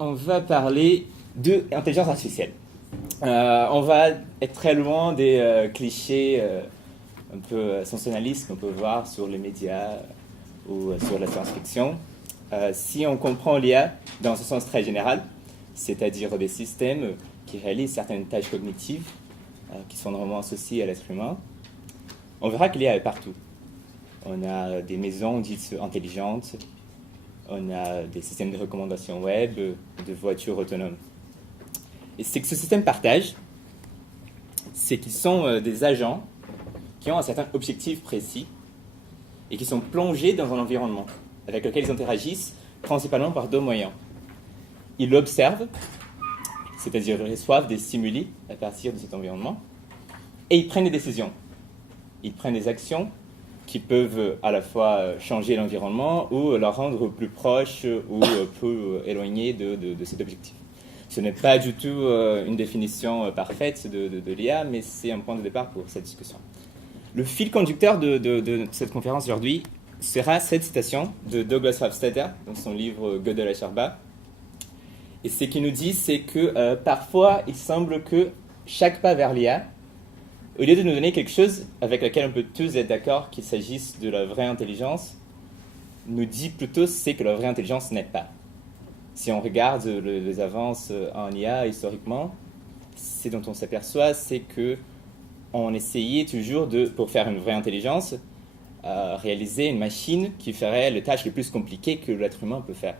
On va parler de intelligence artificielle. On va être très loin des clichés un peu sensationnalistes qu'on peut voir sur les médias ou sur la science-fiction. Si on comprend l'IA dans ce sens très général, c'est-à-dire des systèmes qui réalisent certaines tâches cognitives qui sont normalement associées à l'être humain, on verra que l'IA est partout. On a des maisons dites intelligentes, on a des systèmes de recommandation web, de voitures autonomes. Et ce que ce système partage, c'est qu'ils sont des agents qui ont un certain objectif précis et qui sont plongés dans un environnement avec lequel ils interagissent principalement par deux moyens. Ils l'observent, c'est-à-dire ils reçoivent des stimuli à partir de cet environnement, et ils prennent des décisions. Ils prennent des actions qui peuvent à la fois changer l'environnement ou le rendre plus proche ou plus éloigné de cet objectif. Ce n'est pas du tout une définition parfaite de l'IA, mais c'est un point de départ pour cette discussion. Le fil conducteur de cette conférence aujourd'hui sera cette citation de Douglas Hofstadter dans son livre Gödel et Sherpa. Et ce qu'il nous dit, c'est que parfois, il semble que chaque pas vers l'IA, au lieu de nous donner quelque chose avec lequel on peut tous être d'accord qu'il s'agisse de la vraie intelligence, nous dit plutôt c'est que la vraie intelligence n'est pas. Si on regarde les avances en IA historiquement, ce dont on s'aperçoit, c'est qu'on essayait toujours pour faire une vraie intelligence, réaliser une machine qui ferait les tâches les plus compliquées que l'être humain peut faire.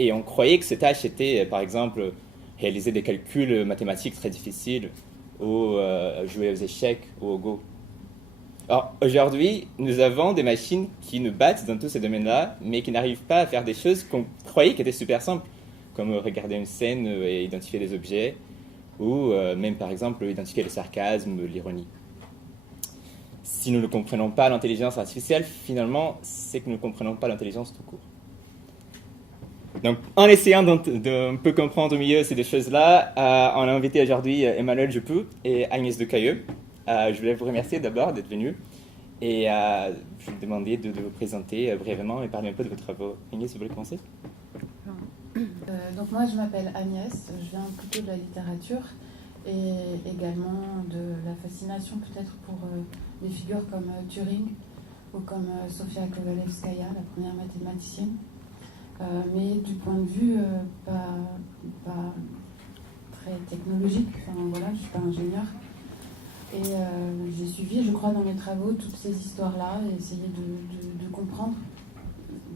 Et on croyait que ces tâches étaient, par exemple, réaliser des calculs mathématiques très difficiles, ou jouer aux échecs ou au Go. Alors, aujourd'hui, nous avons des machines qui nous battent dans tous ces domaines-là, mais qui n'arrivent pas à faire des choses qu'on croyait qui étaient super simples, comme regarder une scène et identifier des objets, ou même, par exemple, identifier le sarcasme, l'ironie. Si nous ne comprenons pas l'intelligence artificielle, finalement, c'est que nous ne comprenons pas l'intelligence tout court. Donc, en essayant d'un peu comprendre mieux ces deux choses-là, on a invité aujourd'hui Emmanuel Jupou et Agnès de Cailleux. Je voulais vous remercier d'abord d'être venus et je vous demander de vous présenter brièvement et parler un peu de vos travaux. Agnès, vous voulez commencer ? Donc moi, je m'appelle Agnès, je viens plutôt de la littérature et également de la fascination peut-être pour des figures comme Turing ou comme Sofia Kovalevskaya, la première mathématicienne. Mais du point de vue pas très technologique, enfin, voilà, je ne suis pas ingénieure. Et j'ai suivi, je crois, dans mes travaux, toutes ces histoires-là et essayé de comprendre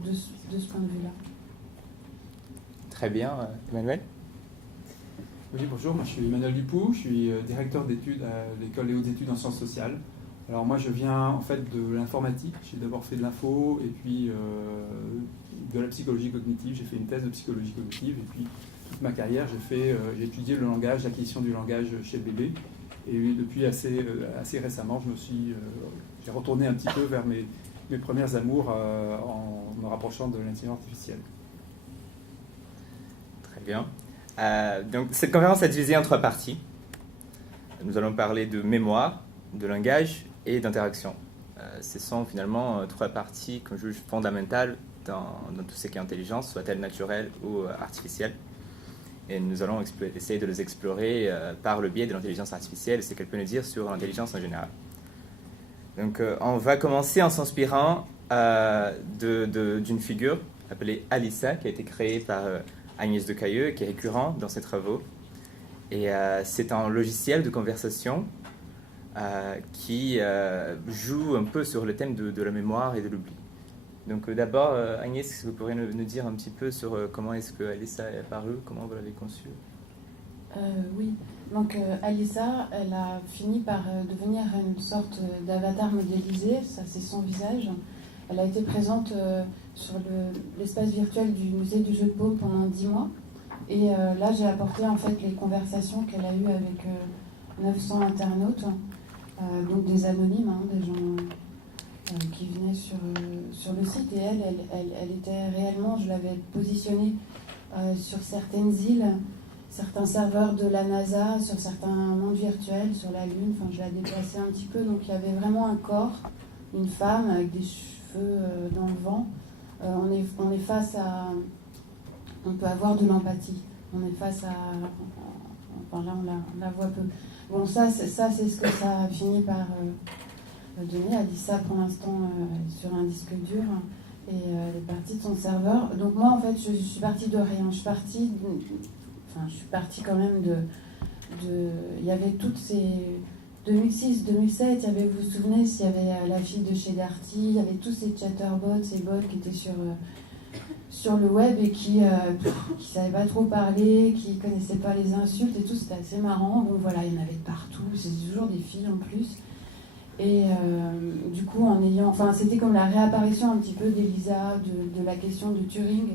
de ce point de vue-là. Très bien. Emmanuel ? Oui, bonjour, moi je suis Emmanuel Dupou, je suis directeur d'études à l'école des hautes études en sciences sociales. Alors moi je viens en fait de l'informatique, j'ai d'abord fait de l'info et puis de la psychologie cognitive, j'ai fait une thèse de psychologie cognitive et puis toute ma carrière j'ai étudié le langage, l'acquisition du langage chez le bébé et depuis assez récemment j'ai retourné un petit peu vers mes premières amours en me rapprochant de l'intelligence artificielle. Très bien. Donc cette conférence est divisée en trois parties. Nous allons parler de mémoire, de langage et d'interaction. Ce sont finalement trois parties qu'on juge fondamentales dans tout ce qui est intelligence, soit-elle naturelle ou artificielle. Et nous allons essayer de les explorer par le biais de l'intelligence artificielle et ce qu'elle peut nous dire sur l'intelligence en général. Donc on va commencer en s'inspirant d'une figure appelée Alissa, qui a été créée par Agnès de Cailleux, qui est récurrent dans ses travaux. Et c'est un logiciel de conversation qui joue un peu sur le thème de la mémoire et de l'oubli. Donc d'abord, Agnès, est-ce que vous pourriez nous dire un petit peu sur comment est-ce que Alissa est apparue, comment vous l'avez conçue ? Oui, donc Alissa, elle a fini par devenir une sorte d'avatar modélisé, ça c'est son visage. Elle a été présente sur l'espace virtuel du musée du jeu de paume pendant 10 mois. Et là, j'ai apporté en fait les conversations qu'elle a eues avec 900 internautes, donc des anonymes, des gens qui venaient sur le site. Et elle était réellement, je l'avais positionnée sur certaines îles, certains serveurs de la NASA, sur certains mondes virtuels, sur la Lune. Enfin, je la déplaçais un petit peu. Donc il y avait vraiment un corps, une femme avec des cheveux dans le vent. On est face à on peut avoir de l'empathie. On est face à... Enfin là, on la voit peu. Bon, ça c'est ce que ça a fini par donner. Alissa, pour l'instant, sur un disque dur, et elle est partie de son serveur. Donc moi, en fait, je suis partie de rien. Je suis partie quand même de... Il y avait toutes ces... 2006, 2007, il y avait, vous vous souvenez, il y avait la fille de chez Darty, il y avait tous ces chatterbots, ces bots qui étaient sur le web et qui savaient pas trop parler, qui connaissaient pas les insultes et tout, c'était assez marrant. Bon voilà, il y en avait de partout, c'était toujours des filles en plus. Et du coup, c'était comme la réapparition un petit peu d'Elisa, de la question de Turing.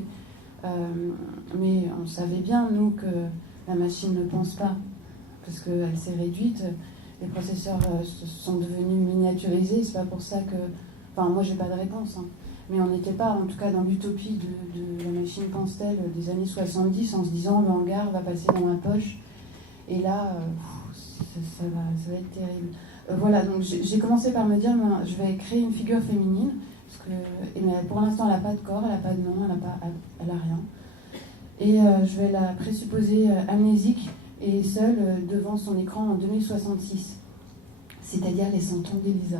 Mais on savait bien, nous, que la machine ne pense pas, parce qu'elle s'est réduite. Les processeurs sont devenus miniaturisés, c'est pas pour ça que... Enfin, moi, j'ai pas de réponse, hein. Mais on n'était pas, en tout cas, dans l'utopie de la machine pense-t-elle des années 70, en se disant, le hangar va passer dans ma poche. Et là, ça va être terrible. Voilà, donc j'ai commencé par me dire, je vais créer une figure féminine, mais pour l'instant, elle n'a pas de corps, elle n'a pas de nom, elle n'a rien. Et je vais la présupposer amnésique, et seule devant son écran en 2066, c'est-à-dire les 100 ans d'Elisa,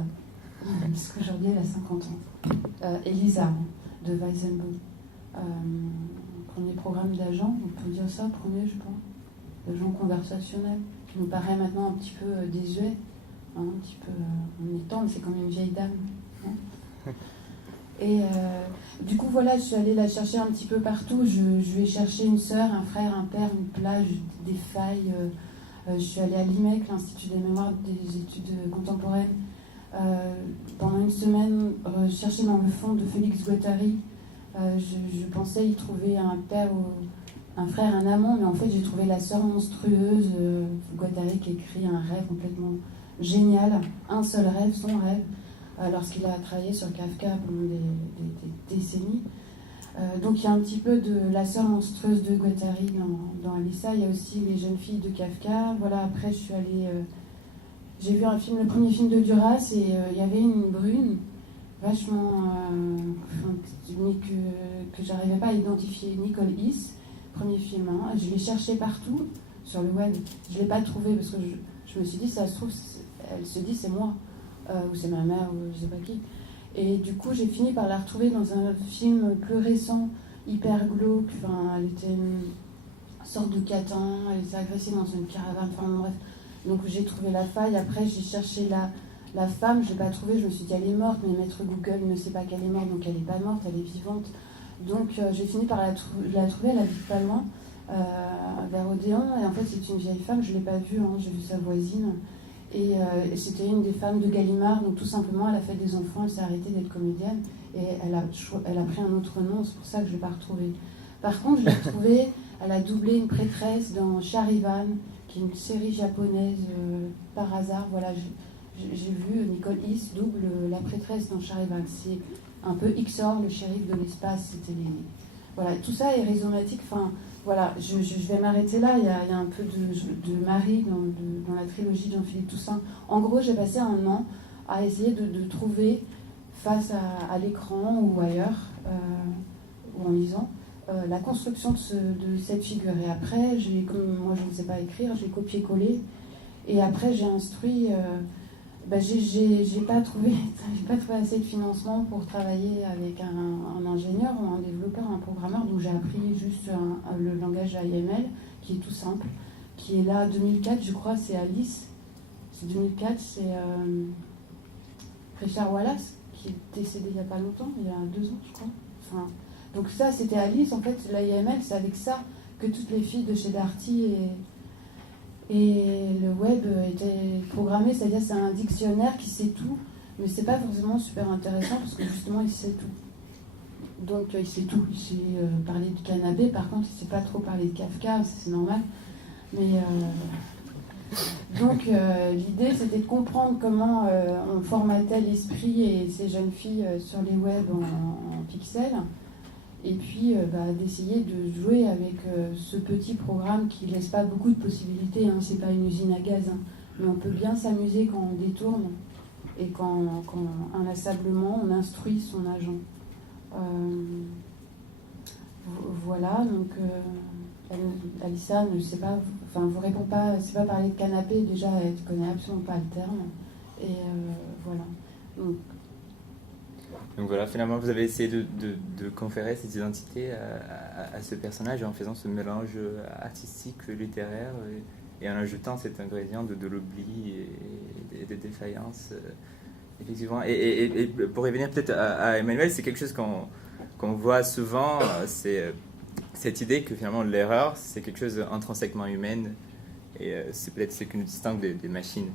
parce qu'aujourd'hui elle a 50 ans. Elisa, de Weizenbaum, premier programme d'agent, on peut dire ça, premier je pense, d'agent conversationnel, qui nous paraît maintenant un petit peu désuet, hein, un petit peu en étant, mais c'est comme une vieille dame. Hein. Et du coup, voilà, je suis allée la chercher un petit peu partout. Je lui ai cherché une sœur, un frère, un père, une plage, des failles. Je suis allée à l'IMEC, l'Institut des mémoires des études contemporaines. Pendant une semaine, chercher dans le fond de Félix Guattari. Je pensais y trouver un père ou un frère, un amant, mais en fait, j'ai trouvé la sœur monstrueuse, Guattari, qui écrit un rêve complètement génial, un seul rêve, son rêve. Lorsqu'il a travaillé sur Kafka pendant des décennies. Donc il y a un petit peu de la sœur monstrueuse de Guattari dans Alissa. Il y a aussi les jeunes filles de Kafka. Voilà, après je suis allée... j'ai vu le premier film de Duras, et il y avait une brune vachement... que j'arrivais pas à identifier, Nicole Hiss, premier film. Hein. Je l'ai cherché partout sur le web. Je ne l'ai pas trouvé parce que je me suis dit, ça se trouve, elle se dit c'est moi. Ou c'est ma mère, ou je sais pas qui. Et du coup, j'ai fini par la retrouver dans un film plus récent, hyper glauque. Enfin, elle était une sorte de catin, elle s'est agressée dans une caravane, enfin bref. Donc j'ai trouvé la faille. Après, j'ai cherché la femme, je l'ai pas trouvée. Je me suis dit, elle est morte, mais maître Google ne sait pas qu'elle est morte, donc elle est pas morte, elle est vivante. Donc j'ai fini par la trouver, elle habite pas loin, vers Odéon. Et en fait, c'est une vieille femme, je l'ai pas vue, hein, j'ai vu sa voisine. Et c'était une des femmes de Gallimard, donc tout simplement elle a fait des enfants, elle s'est arrêtée d'être comédienne et elle a pris un autre nom, c'est pour ça que je ne l'ai pas retrouvée. Par contre, je l'ai retrouvée, elle a doublé une prêtresse dans Charivan, qui est une série japonaise par hasard. Voilà, j'ai vu Nicole Hiss double la prêtresse dans Charivan. C'est un peu Ixor, le shérif de l'espace. Voilà, tout ça est rhizomatique. Enfin, voilà, je vais m'arrêter là. Il y a un peu de Marie dans la trilogie de Jean-Philippe Toussaint. En gros, j'ai passé un an à essayer de trouver, face à l'écran ou ailleurs, ou en lisant, la construction de cette figure. Et après, comme moi je ne sais pas écrire, j'ai copié-collé. Et après, j'ai instruit... j'ai pas trouvé assez de financement pour travailler avec un ingénieur ou un développeur, un programmeur, donc j'ai appris juste le langage AML qui est tout simple, qui est là 2004, je crois, c'est Alice. C'est 2004, c'est Richard Wallace qui est décédé il n'y a pas longtemps, il y a 2 ans, je crois. Enfin, donc ça, c'était Alice. En fait, l'AML, c'est avec ça que toutes les filles de chez Darty et le web était programmé, c'est-à-dire c'est un dictionnaire qui sait tout, mais c'est pas forcément super intéressant parce que justement il sait tout. Donc il sait tout, il sait parler du canapé, par contre il sait pas trop parler de Kafka, c'est normal. Mais donc l'idée c'était de comprendre comment on formatait l'esprit et ces jeunes filles sur les web en pixels. Et puis d'essayer de jouer avec ce petit programme qui ne laisse pas beaucoup de possibilités, hein. C'est pas une usine à gaz, hein. Mais on peut bien s'amuser quand on détourne et quand inlassablement on instruit son agent. Voilà. Voilà, donc Alissa ne sait pas, enfin vous répond pas, ne sait pas parler de canapé, déjà elle ne connaît absolument pas le terme. Et voilà. Donc voilà, finalement vous avez essayé de conférer cette identité à ce personnage en faisant ce mélange artistique, littéraire, et en ajoutant cet ingrédient de l'oubli et de défaillance. Effectivement. Et pour revenir peut-être à Emmanuel, c'est quelque chose qu'on voit souvent, c'est cette idée que finalement l'erreur, c'est quelque chose d'intrinsèquement humaine, et c'est peut-être ce qui nous distingue des machines.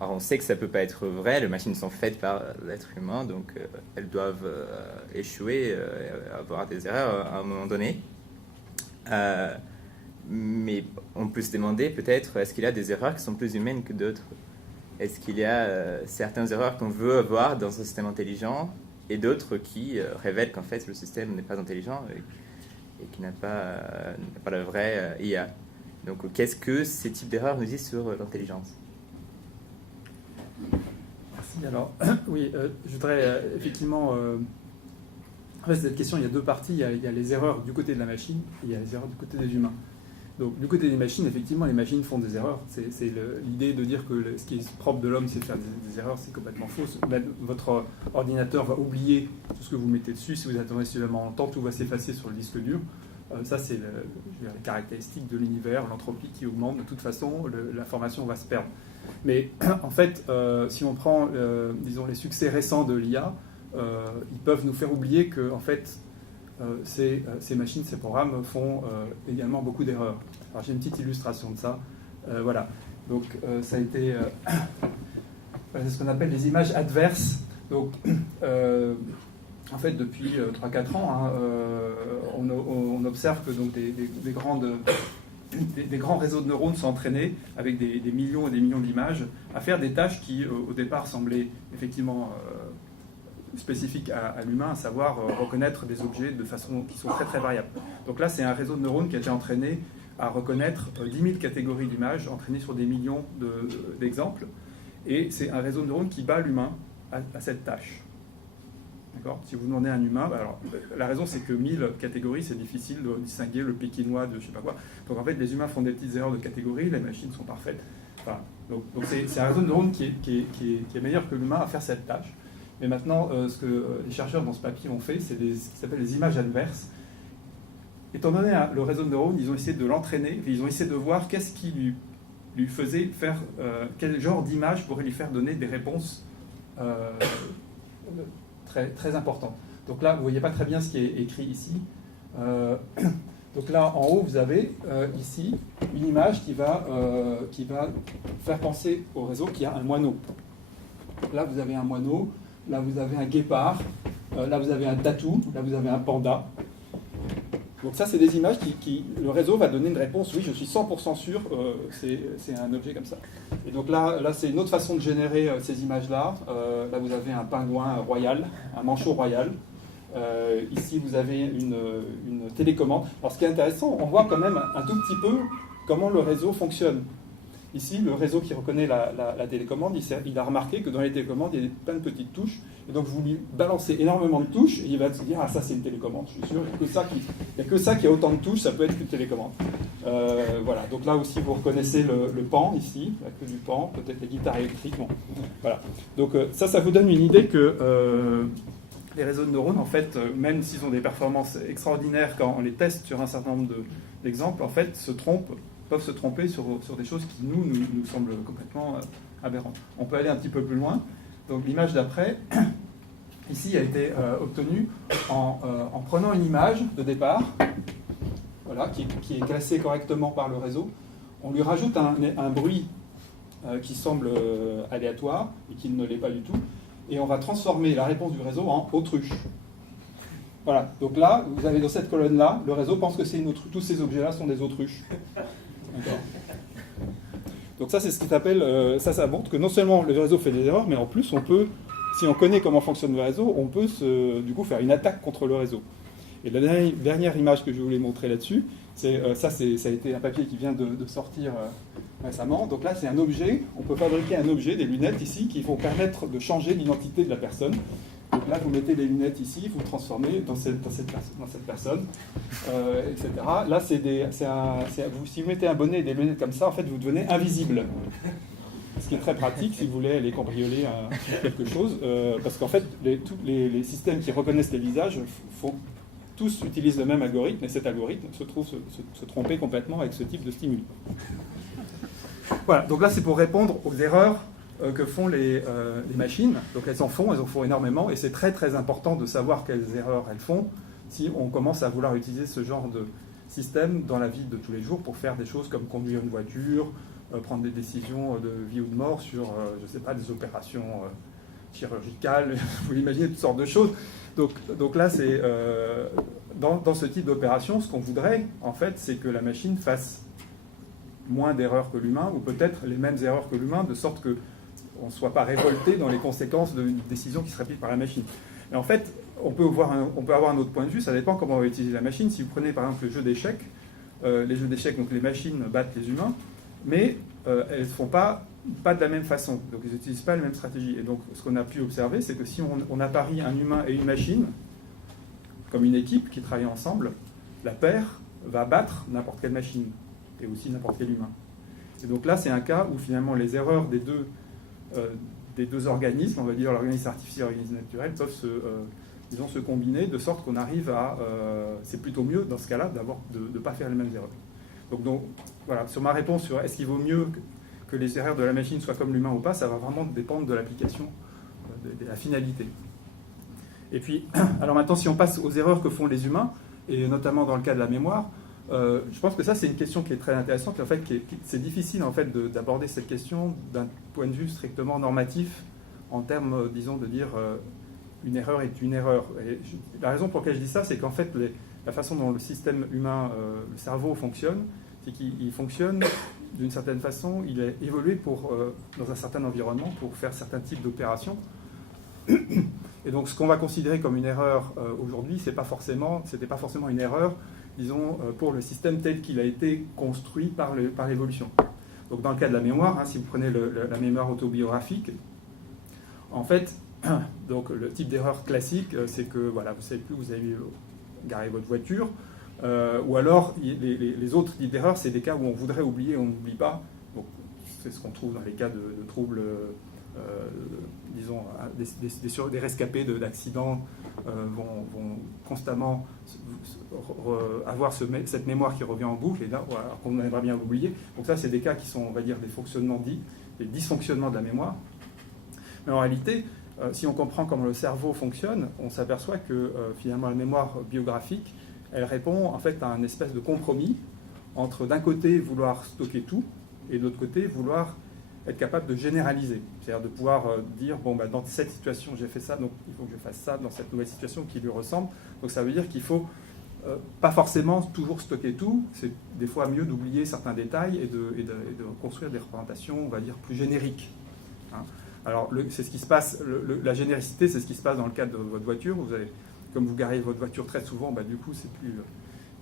Alors on sait que ça ne peut pas être vrai, les machines sont faites par l'être humain, donc elles doivent échouer, avoir des erreurs à un moment donné. Mais on peut se demander peut-être, est-ce qu'il y a des erreurs qui sont plus humaines que d'autres ? Est-ce qu'il y a certaines erreurs qu'on veut avoir dans un système intelligent et d'autres qui révèlent qu'en fait le système n'est pas intelligent et qui n'a pas la vraie IA. Donc qu'est-ce que ces types d'erreurs nous disent sur l'intelligence ? Merci. Alors, oui, je voudrais effectivement... en fait, cette question, il y a deux parties. Il y a les erreurs du côté de la machine et il y a les erreurs du côté des humains. Donc, du côté des machines, effectivement, les machines font des erreurs. C'est l'idée de dire que ce qui est propre de l'homme, c'est de faire des erreurs, c'est complètement faux. Même votre ordinateur va oublier tout ce que vous mettez dessus. Si vous attendez suffisamment longtemps, tout va s'effacer sur le disque dur. Ça, c'est les caractéristiques de l'univers, l'entropie qui augmente. De toute façon, l'information va se perdre. Mais en fait, si on prend, disons, les succès récents de l'IA, ils peuvent nous faire oublier que, en fait, ces machines, ces programmes font également beaucoup d'erreurs. Alors j'ai une petite illustration de ça. Voilà. Donc ça a été... c'est ce qu'on appelle les images adverses. Donc en fait, depuis 3-4 ans, on observe que donc, des grands réseaux de neurones sont entraînés avec des millions et des millions d'images à faire des tâches qui, au départ, semblaient effectivement... spécifique à l'humain, à savoir reconnaître des objets de façon qui sont très très variables. Donc là, c'est un réseau de neurones qui a été entraîné à reconnaître 10 000 catégories d'images, entraînées sur des millions d'exemples, et c'est un réseau de neurones qui bat l'humain à cette tâche. D'accord ? Si vous demandez à un humain, alors, la raison c'est que 1000 catégories, c'est difficile de distinguer le pékinois de je sais pas quoi. Donc en fait, les humains font des petites erreurs de catégories, les machines sont parfaites. Enfin, donc c'est un réseau de neurones qui est meilleur que l'humain à faire cette tâche. Mais maintenant, ce que les chercheurs dans ce papier ont fait, c'est ce qui s'appelle les images adverses. Étant donné le réseau de neurones, ils ont essayé de l'entraîner, ils ont essayé de voir qu'est-ce qui lui faisait faire, quel genre d'image pourrait lui faire donner des réponses très, très importantes. Donc là, vous ne voyez pas très bien ce qui est écrit ici. Donc là, en haut, vous avez ici une image qui va faire penser au réseau qu'il y a un moineau. Là, vous avez un moineau. Là, vous avez un guépard. Là, vous avez un tatou. Là, vous avez un panda. Donc ça, c'est des images qui le réseau va donner une réponse. Oui, je suis 100% sûr, c'est un objet comme ça. Et donc là c'est une autre façon de générer ces images-là. Là, vous avez un pingouin royal, un manchot royal. Ici, vous avez une télécommande. Alors, ce qui est intéressant, on voit quand même un tout petit peu comment le réseau fonctionne. Ici, le réseau qui reconnaît la télécommande, il a remarqué que dans les télécommandes, il y a plein de petites touches. Et donc, vous lui balancez énormément de touches, et il va se dire « Ah, ça, c'est une télécommande, je suis sûr. Il n'y a que ça qui a autant de touches, ça peut être une télécommande. » Voilà. Donc là aussi, vous reconnaissez le pan, ici, la queue du pan, peut-être les guitares électriques. Bon. Voilà. Donc ça vous donne une idée que les réseaux de neurones, en fait, même s'ils ont des performances extraordinaires quand on les teste sur un certain nombre d'exemples, en fait, peuvent se tromper sur des choses qui nous semblent complètement aberrantes. On peut aller un petit peu plus loin. Donc l'image d'après, ici, a été obtenue en prenant une image de départ, voilà, qui est classée correctement par le réseau. On lui rajoute un bruit qui semble aléatoire et qui ne l'est pas du tout. Et on va transformer la réponse du réseau en autruche. Voilà. Donc là, vous avez dans cette colonne-là, le réseau pense que c'est une autruche. Tous ces objets-là sont des autruches. D'accord. Donc ça, c'est ce qui s'appelle... ça montre que non seulement le réseau fait des erreurs, mais en plus, on peut, si on connaît comment fonctionne le réseau, on peut du coup faire une attaque contre le réseau. Et la dernière image que je voulais montrer là-dessus, ça a été un papier qui vient de sortir récemment. Donc là, c'est un objet. On peut fabriquer un objet, des lunettes ici, qui vont permettre de changer l'identité de la personne. Donc là, vous mettez les lunettes ici, vous transformez dans cette personne, etc. Là, si vous mettez un bonnet et des lunettes comme ça, en fait, vous devenez invisible. Ce qui est très pratique si vous voulez aller cambrioler quelque chose, parce qu'en fait, tous les systèmes qui reconnaissent les visages tous utilisent le même algorithme, et cet algorithme se trouve se tromper complètement avec ce type de stimuli. Voilà, donc là, c'est pour répondre aux erreurs que font les machines. Donc elles en font énormément, et c'est très très important de savoir quelles erreurs elles font si on commence à vouloir utiliser ce genre de système dans la vie de tous les jours pour faire des choses comme conduire une voiture, prendre des décisions de vie ou de mort sur, je ne sais pas, des opérations chirurgicales, vous imaginez toutes sortes de choses. Donc là, c'est dans ce type d'opération, ce qu'on voudrait, en fait, c'est que la machine fasse moins d'erreurs que l'humain, ou peut-être les mêmes erreurs que l'humain, de sorte qu'on ne soit pas révolté dans les conséquences d'une décision qui serait prise par la machine. Et en fait, on peut avoir un autre point de vue, ça dépend comment on va utiliser la machine. Si vous prenez par exemple le jeu d'échecs, les jeux d'échecs, donc les machines battent les humains, mais elles ne font pas de la même façon, donc ils n'utilisent pas les mêmes stratégies. Et donc ce qu'on a pu observer, c'est que si on apparie un humain et une machine, comme une équipe qui travaille ensemble, la paire va battre n'importe quelle machine, et aussi n'importe quel humain. Et donc là, c'est un cas où finalement les erreurs des deux organismes, on va dire l'organisme artificiel et l'organisme naturel, peuvent se combiner de sorte qu'on arrive à... c'est plutôt mieux dans ce cas-là de ne pas faire les mêmes erreurs. Donc voilà, sur ma réponse sur est-ce qu'il vaut mieux que les erreurs de la machine soient comme l'humain ou pas, ça va vraiment dépendre de l'application, de la finalité. Et puis, alors maintenant, si on passe aux erreurs que font les humains, et notamment dans le cas de la mémoire, je pense que ça, c'est une question qui est très intéressante, et en fait, c'est difficile en fait, d'aborder cette question d'un point de vue strictement normatif, en termes, disons, de dire une erreur est une erreur. Et la raison pour laquelle je dis ça, c'est qu'en fait, la façon dont le système humain, le cerveau fonctionne, c'est qu'il fonctionne d'une certaine façon, il est évolué dans un certain environnement pour faire certains types d'opérations. Et donc ce qu'on va considérer comme une erreur aujourd'hui, c'était pas forcément une erreur, disons, pour le système tel qu'il a été construit par l'évolution. Donc dans le cas de la mémoire, si vous prenez la mémoire autobiographique, en fait, donc le type d'erreur classique, c'est que voilà, vous ne savez plus où vous avez garé votre voiture, ou alors les autres types d'erreurs, c'est des cas où on voudrait oublier et on n'oublie pas. Donc c'est ce qu'on trouve dans les cas de troubles, disons, des rescapés d'accidents vont constamment avoir cette mémoire qui revient en boucle, et là, alors qu'on aimerait bien l'oublier. Donc ça, c'est des cas qui sont, on va dire, des fonctionnements dits, des dysfonctionnements de la mémoire. Mais en réalité, si on comprend comment le cerveau fonctionne, on s'aperçoit que finalement la mémoire biographique, elle répond en fait à un espèce de compromis entre d'un côté vouloir stocker tout et de l'autre côté vouloir être capable de généraliser. C'est-à-dire de pouvoir dire, bon, bah, dans cette situation j'ai fait ça, donc il faut que je fasse ça dans cette nouvelle situation qui lui ressemble. Donc ça veut dire qu'il faut pas forcément toujours stocker tout, c'est des fois mieux d'oublier certains détails et de construire des représentations, on va dire, plus génériques. Alors c'est ce qui se passe, la généricité, c'est ce qui se passe dans le cadre de votre voiture. Comme vous garez votre voiture très souvent, bah, du coup, c'est plus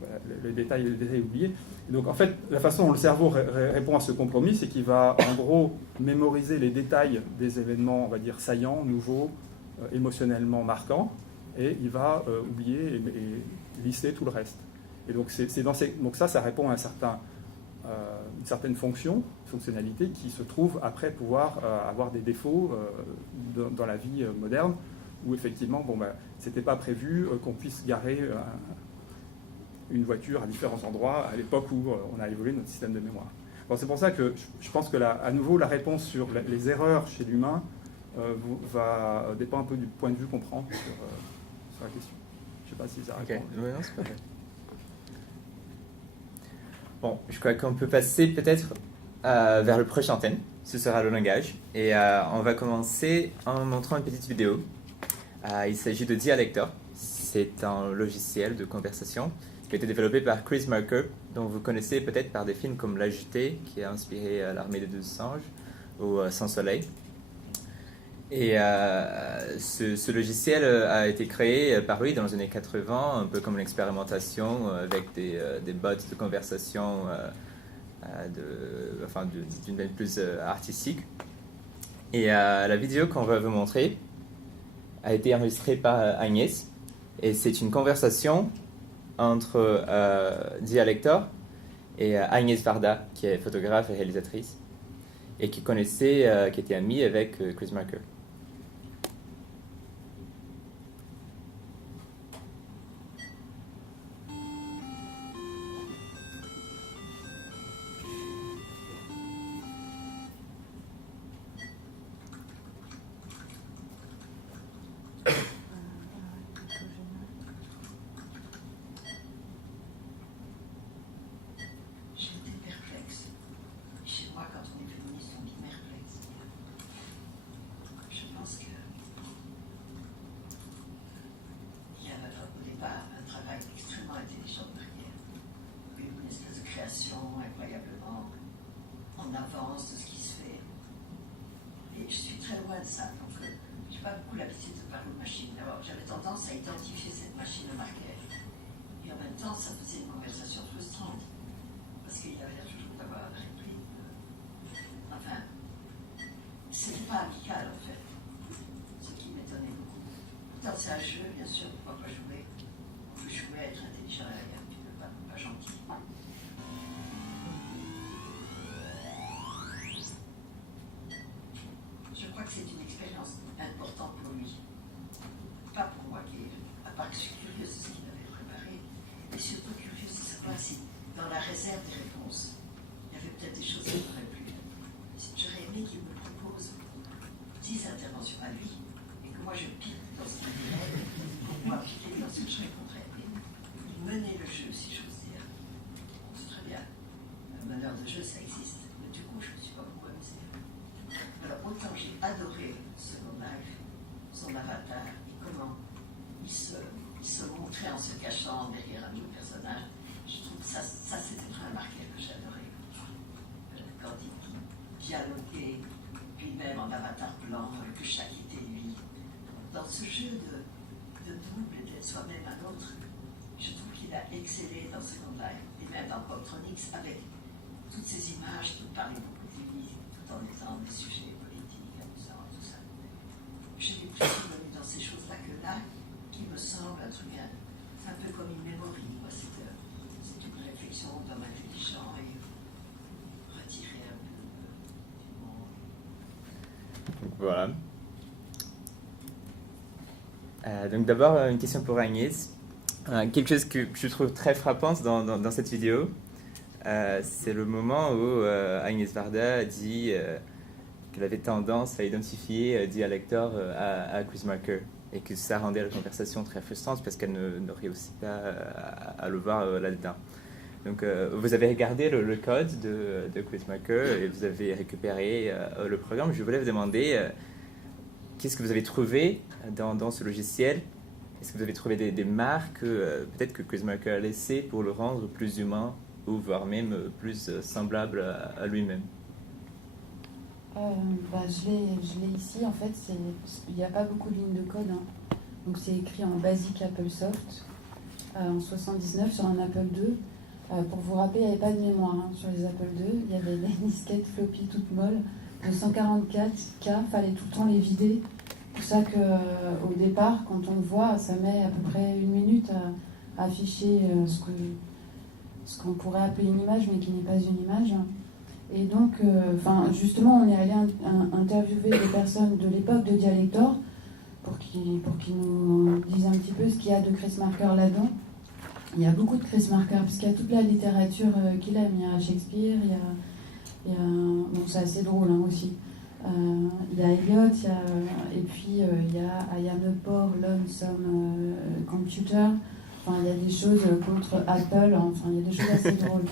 voilà, les détails oubliés. Et donc, en fait, la façon dont le cerveau répond à ce compromis, c'est qu'il va, en gros, mémoriser les détails des événements, on va dire, saillants, nouveaux, émotionnellement marquants, et il va oublier et lisser tout le reste. Et donc, donc ça répond à une certaine fonctionnalité qui se trouve après pouvoir avoir des défauts dans la vie moderne, où effectivement, bon, bah, c'était pas prévu qu'on puisse garer une voiture à différents endroits à l'époque où on a évolué notre système de mémoire. Bon, c'est pour ça que je pense que à nouveau la réponse sur les erreurs chez l'humain va dépendre un peu du point de vue qu'on prend sur la question. Je sais pas si ça répond. Ok, oui, non, c'est pas vrai. Bon, je crois qu'on peut passer peut-être vers le prochain thème. Ce sera le langage. Et on va commencer en montrant une petite vidéo. Il s'agit de Dialector. C'est un logiciel de conversation qui a été développé par Chris Marker, dont vous connaissez peut-être par des films comme L'Agité, qui a inspiré L'Armée des 12 singes, ou Sans Soleil. Et ce logiciel a été créé par lui dans les années 80, un peu comme une expérimentation avec des bots de conversation d'une veine plus artistique. Et la vidéo qu'on va vous montrer, a été enregistrée par Agnès. Et c'est une conversation entre Dia Lector et Agnès Varda, qui est photographe et réalisatrice, et qui connaissait, qui était amie avec Chris Marker. Voilà. Donc d'abord, une question pour Agnès. Quelque chose que je trouve très frappant dans cette vidéo, c'est le moment où Agnès Varda a dit qu'elle avait tendance à identifier Dia Lector à Chris Marker, et que ça rendait la conversation très frustrante parce qu'elle ne réussit pas à le voir là-dedans. Donc vous avez regardé le code de Chris Marker et vous avez récupéré le programme. Je voulais vous demander qu'est-ce que vous avez trouvé dans ce logiciel. Est-ce que vous avez trouvé des marques peut-être que Chris Marker a laissées pour le rendre plus humain ou voire même plus semblable à lui-même? Je l'ai ici. En fait, il n'y a pas beaucoup de lignes de code. Hein. Donc c'est écrit en basic AppleSoft en 79 sur un Apple II. Pour vous rappeler, il n'y avait pas de mémoire sur les Apple II. Il y avait des disquettes floppy toutes molles de 144K. Il fallait tout le temps les vider. C'est pour ça qu'au départ, quand on le voit, ça met à peu près 1 minute à afficher ce qu'on pourrait appeler une image, mais qui n'est pas une image. Et donc, justement, on est allé interviewer des personnes de l'époque de Dia Lector pour qu'ils nous disent un petit peu ce qu'il y a de Chris Marker là-dedans. Il y a beaucoup de Chris Marker, parce qu'il y a toute la littérature qu'il aime. Il y a Shakespeare, bon, c'est assez drôle aussi. Il y a Eliot, et puis il y a I am a poor, lonesome computer. Enfin, il y a des choses contre Apple, enfin, il y a des choses assez drôles.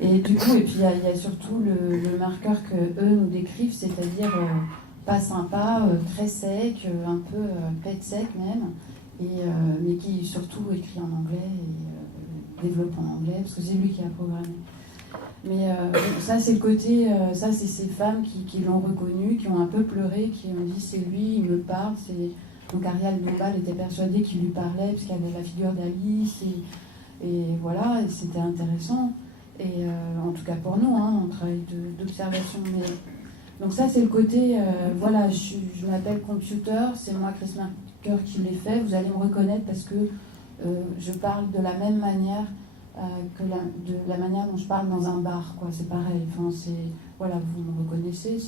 Et du coup, et puis il y a surtout le marqueur que eux nous décrivent, c'est-à-dire pas sympa, très sec, un peu pet sec même, mais qui surtout écrit en anglais et développe en anglais, parce que c'est lui qui a programmé. Mais ça, c'est le côté, ça, c'est ces femmes qui l'ont reconnu, qui ont un peu pleuré, qui ont dit c'est lui, il me parle. Donc Ariel Dombal était persuadée qu'il lui parlait, parce qu'il y avait la figure d'Alice, et voilà, et c'était intéressant. Et en tout cas pour nous, un travail d'observation. Donc ça, c'est le côté, voilà, je m'appelle Computer, c'est moi Chris cœur qui l'ai fait, vous allez me reconnaître parce que je parle de la même manière de la manière dont je parle dans un bar, quoi. C'est pareil. Enfin, voilà, vous me reconnaissez,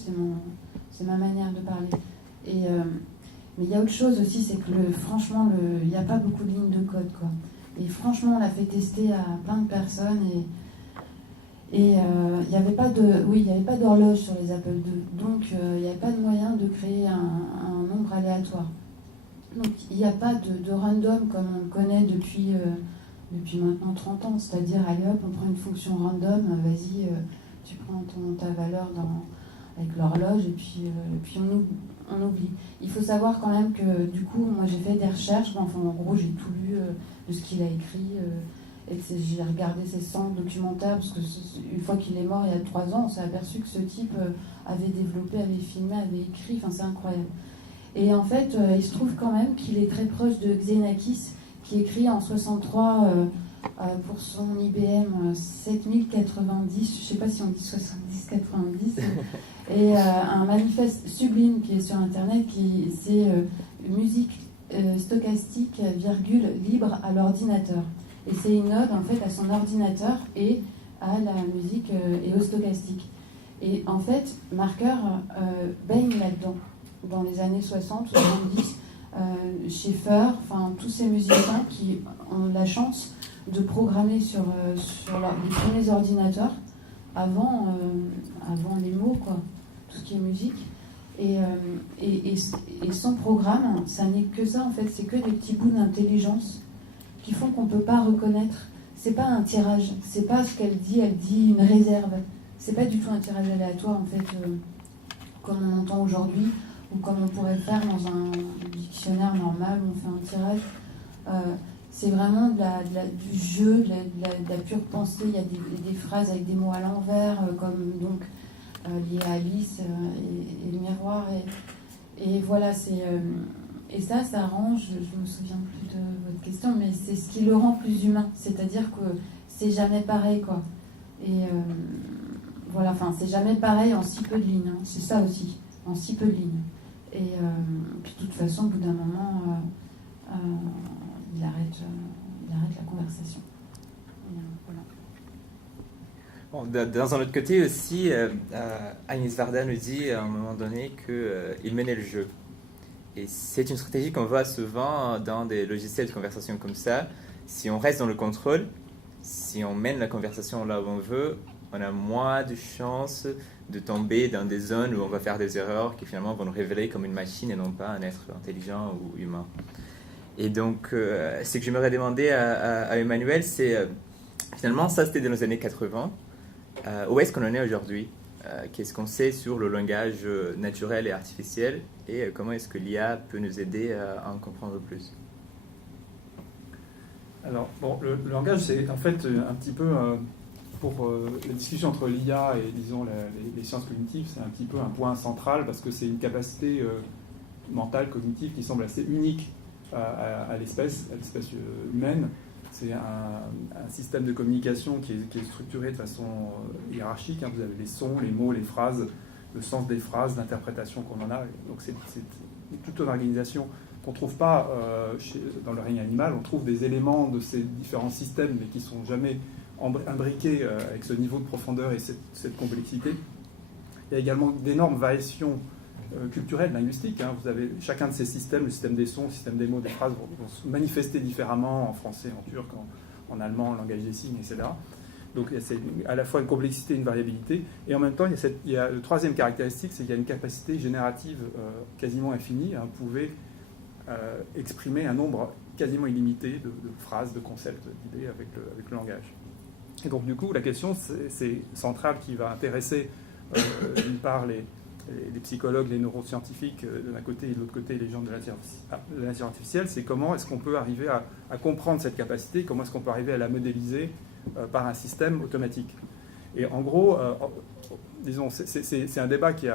c'est ma manière de parler. Mais il y a autre chose aussi, c'est que franchement, il n'y a pas beaucoup de lignes de code, quoi. Et franchement, on l'a fait tester à plein de personnes et il n'y avait pas d'horloge sur les Apple II, donc il n'y avait pas de moyen de créer un nombre aléatoire. Donc il n'y a pas de random comme on le connaît depuis maintenant 30 ans, c'est-à-dire allez hop, on prend une fonction random, vas-y, tu prends ta valeur avec l'horloge et puis on oublie. Il faut savoir quand même que du coup, moi j'ai fait des recherches, enfin en gros j'ai tout lu de ce qu'il a écrit, et j'ai regardé ses 100 documentaires, parce que une fois qu'il est mort il y a 3 ans, on s'est aperçu que ce type avait développé, avait filmé, avait écrit, enfin c'est incroyable. Et en fait, il se trouve quand même qu'il est très proche de Xenakis, qui écrit en 63 pour son IBM 7090, je ne sais pas si on dit 7090, et un manifeste sublime qui est sur Internet, c'est musique stochastique, virgule, libre à l'ordinateur. Et c'est une ode en fait à son ordinateur et à la musique et au stochastique. Et en fait, Marker baigne là-dedans, dans les années 60 ou 70, Schaeffer, enfin tous ces musiciens qui ont la chance de programmer sur les premiers ordinateurs avant les mots, quoi, tout ce qui est musique. Et son programme, ça n'est que ça en fait, c'est que des petits bouts d'intelligence qui font qu'on ne peut pas reconnaître. C'est pas un tirage, c'est pas ce qu'elle dit une réserve. C'est pas du tout un tirage aléatoire en fait, comme on entend aujourd'hui, ou comme on pourrait le faire dans un dictionnaire normal où on fait un tirage. C'est vraiment du jeu, de la pure pensée. Il y a des phrases avec des mots à l'envers, comme donc liées à Alice et le miroir. Et voilà, et ça arrange, je me souviens plus de votre question, mais c'est ce qui le rend plus humain. C'est-à-dire que c'est jamais pareil, quoi. Et voilà, enfin, c'est jamais pareil en si peu de lignes. Hein. C'est ça aussi, en si peu de lignes. Et puis de toute façon, au bout d'un moment, il arrête la conversation. Et, voilà. Bon, dans un autre côté aussi, Agnès Varda nous dit à un moment donné qu'il menait le jeu. Et c'est une stratégie qu'on voit souvent dans des logiciels de conversation comme ça. Si on reste dans le contrôle, si on mène la conversation là où on veut, on a moins de chances de tomber dans des zones où on va faire des erreurs qui finalement vont nous révéler comme une machine et non pas un être intelligent ou humain. Et donc, ce que j'aimerais demander à Emmanuel, c'est finalement, ça c'était dans les années 80. Où est-ce qu'on en est aujourd'hui ? Qu'est-ce qu'on sait sur le langage naturel et artificiel et comment est-ce que l'IA peut nous aider à en comprendre plus ? Alors, bon, le langage, c'est en fait un petit peu, pour la discussion entre l'IA et, disons, les sciences cognitives, c'est un petit peu un point central parce que c'est une capacité mentale, cognitive qui semble assez unique à l'espèce humaine. C'est un système de communication qui est structuré de façon hiérarchique. Hein. Vous avez les sons, les mots, les phrases, le sens des phrases, l'interprétation qu'on en a. Donc c'est toute une organisation qu'on ne trouve pas dans le règne animal. On trouve des éléments de ces différents systèmes, mais qui ne sont jamais imbriqués avec ce niveau de profondeur et cette complexité. Il y a également d'énormes variations culturelles, linguistiques. Hein. Vous avez chacun de ces systèmes, le système des sons, le système des mots, des phrases, vont se manifester différemment en français, en turc, en allemand, en langage des signes, etc. Donc il y a à la fois une complexité et une variabilité. Et en même temps, il y a le troisième caractéristique, c'est qu'il y a une capacité générative quasiment infinie. Hein. Vous pouvez exprimer un nombre quasiment illimité de phrases, de concepts, d'idées avec le langage. Et donc du coup, la question c'est centrale qui va intéresser d'une part les psychologues, les neuroscientifiques de l'un côté et de l'autre côté les gens de l'intelligence artificielle, c'est comment est-ce qu'on peut arriver à comprendre cette capacité, comment est-ce qu'on peut arriver à la modéliser par un système automatique. Et en gros, disons, c'est un débat qui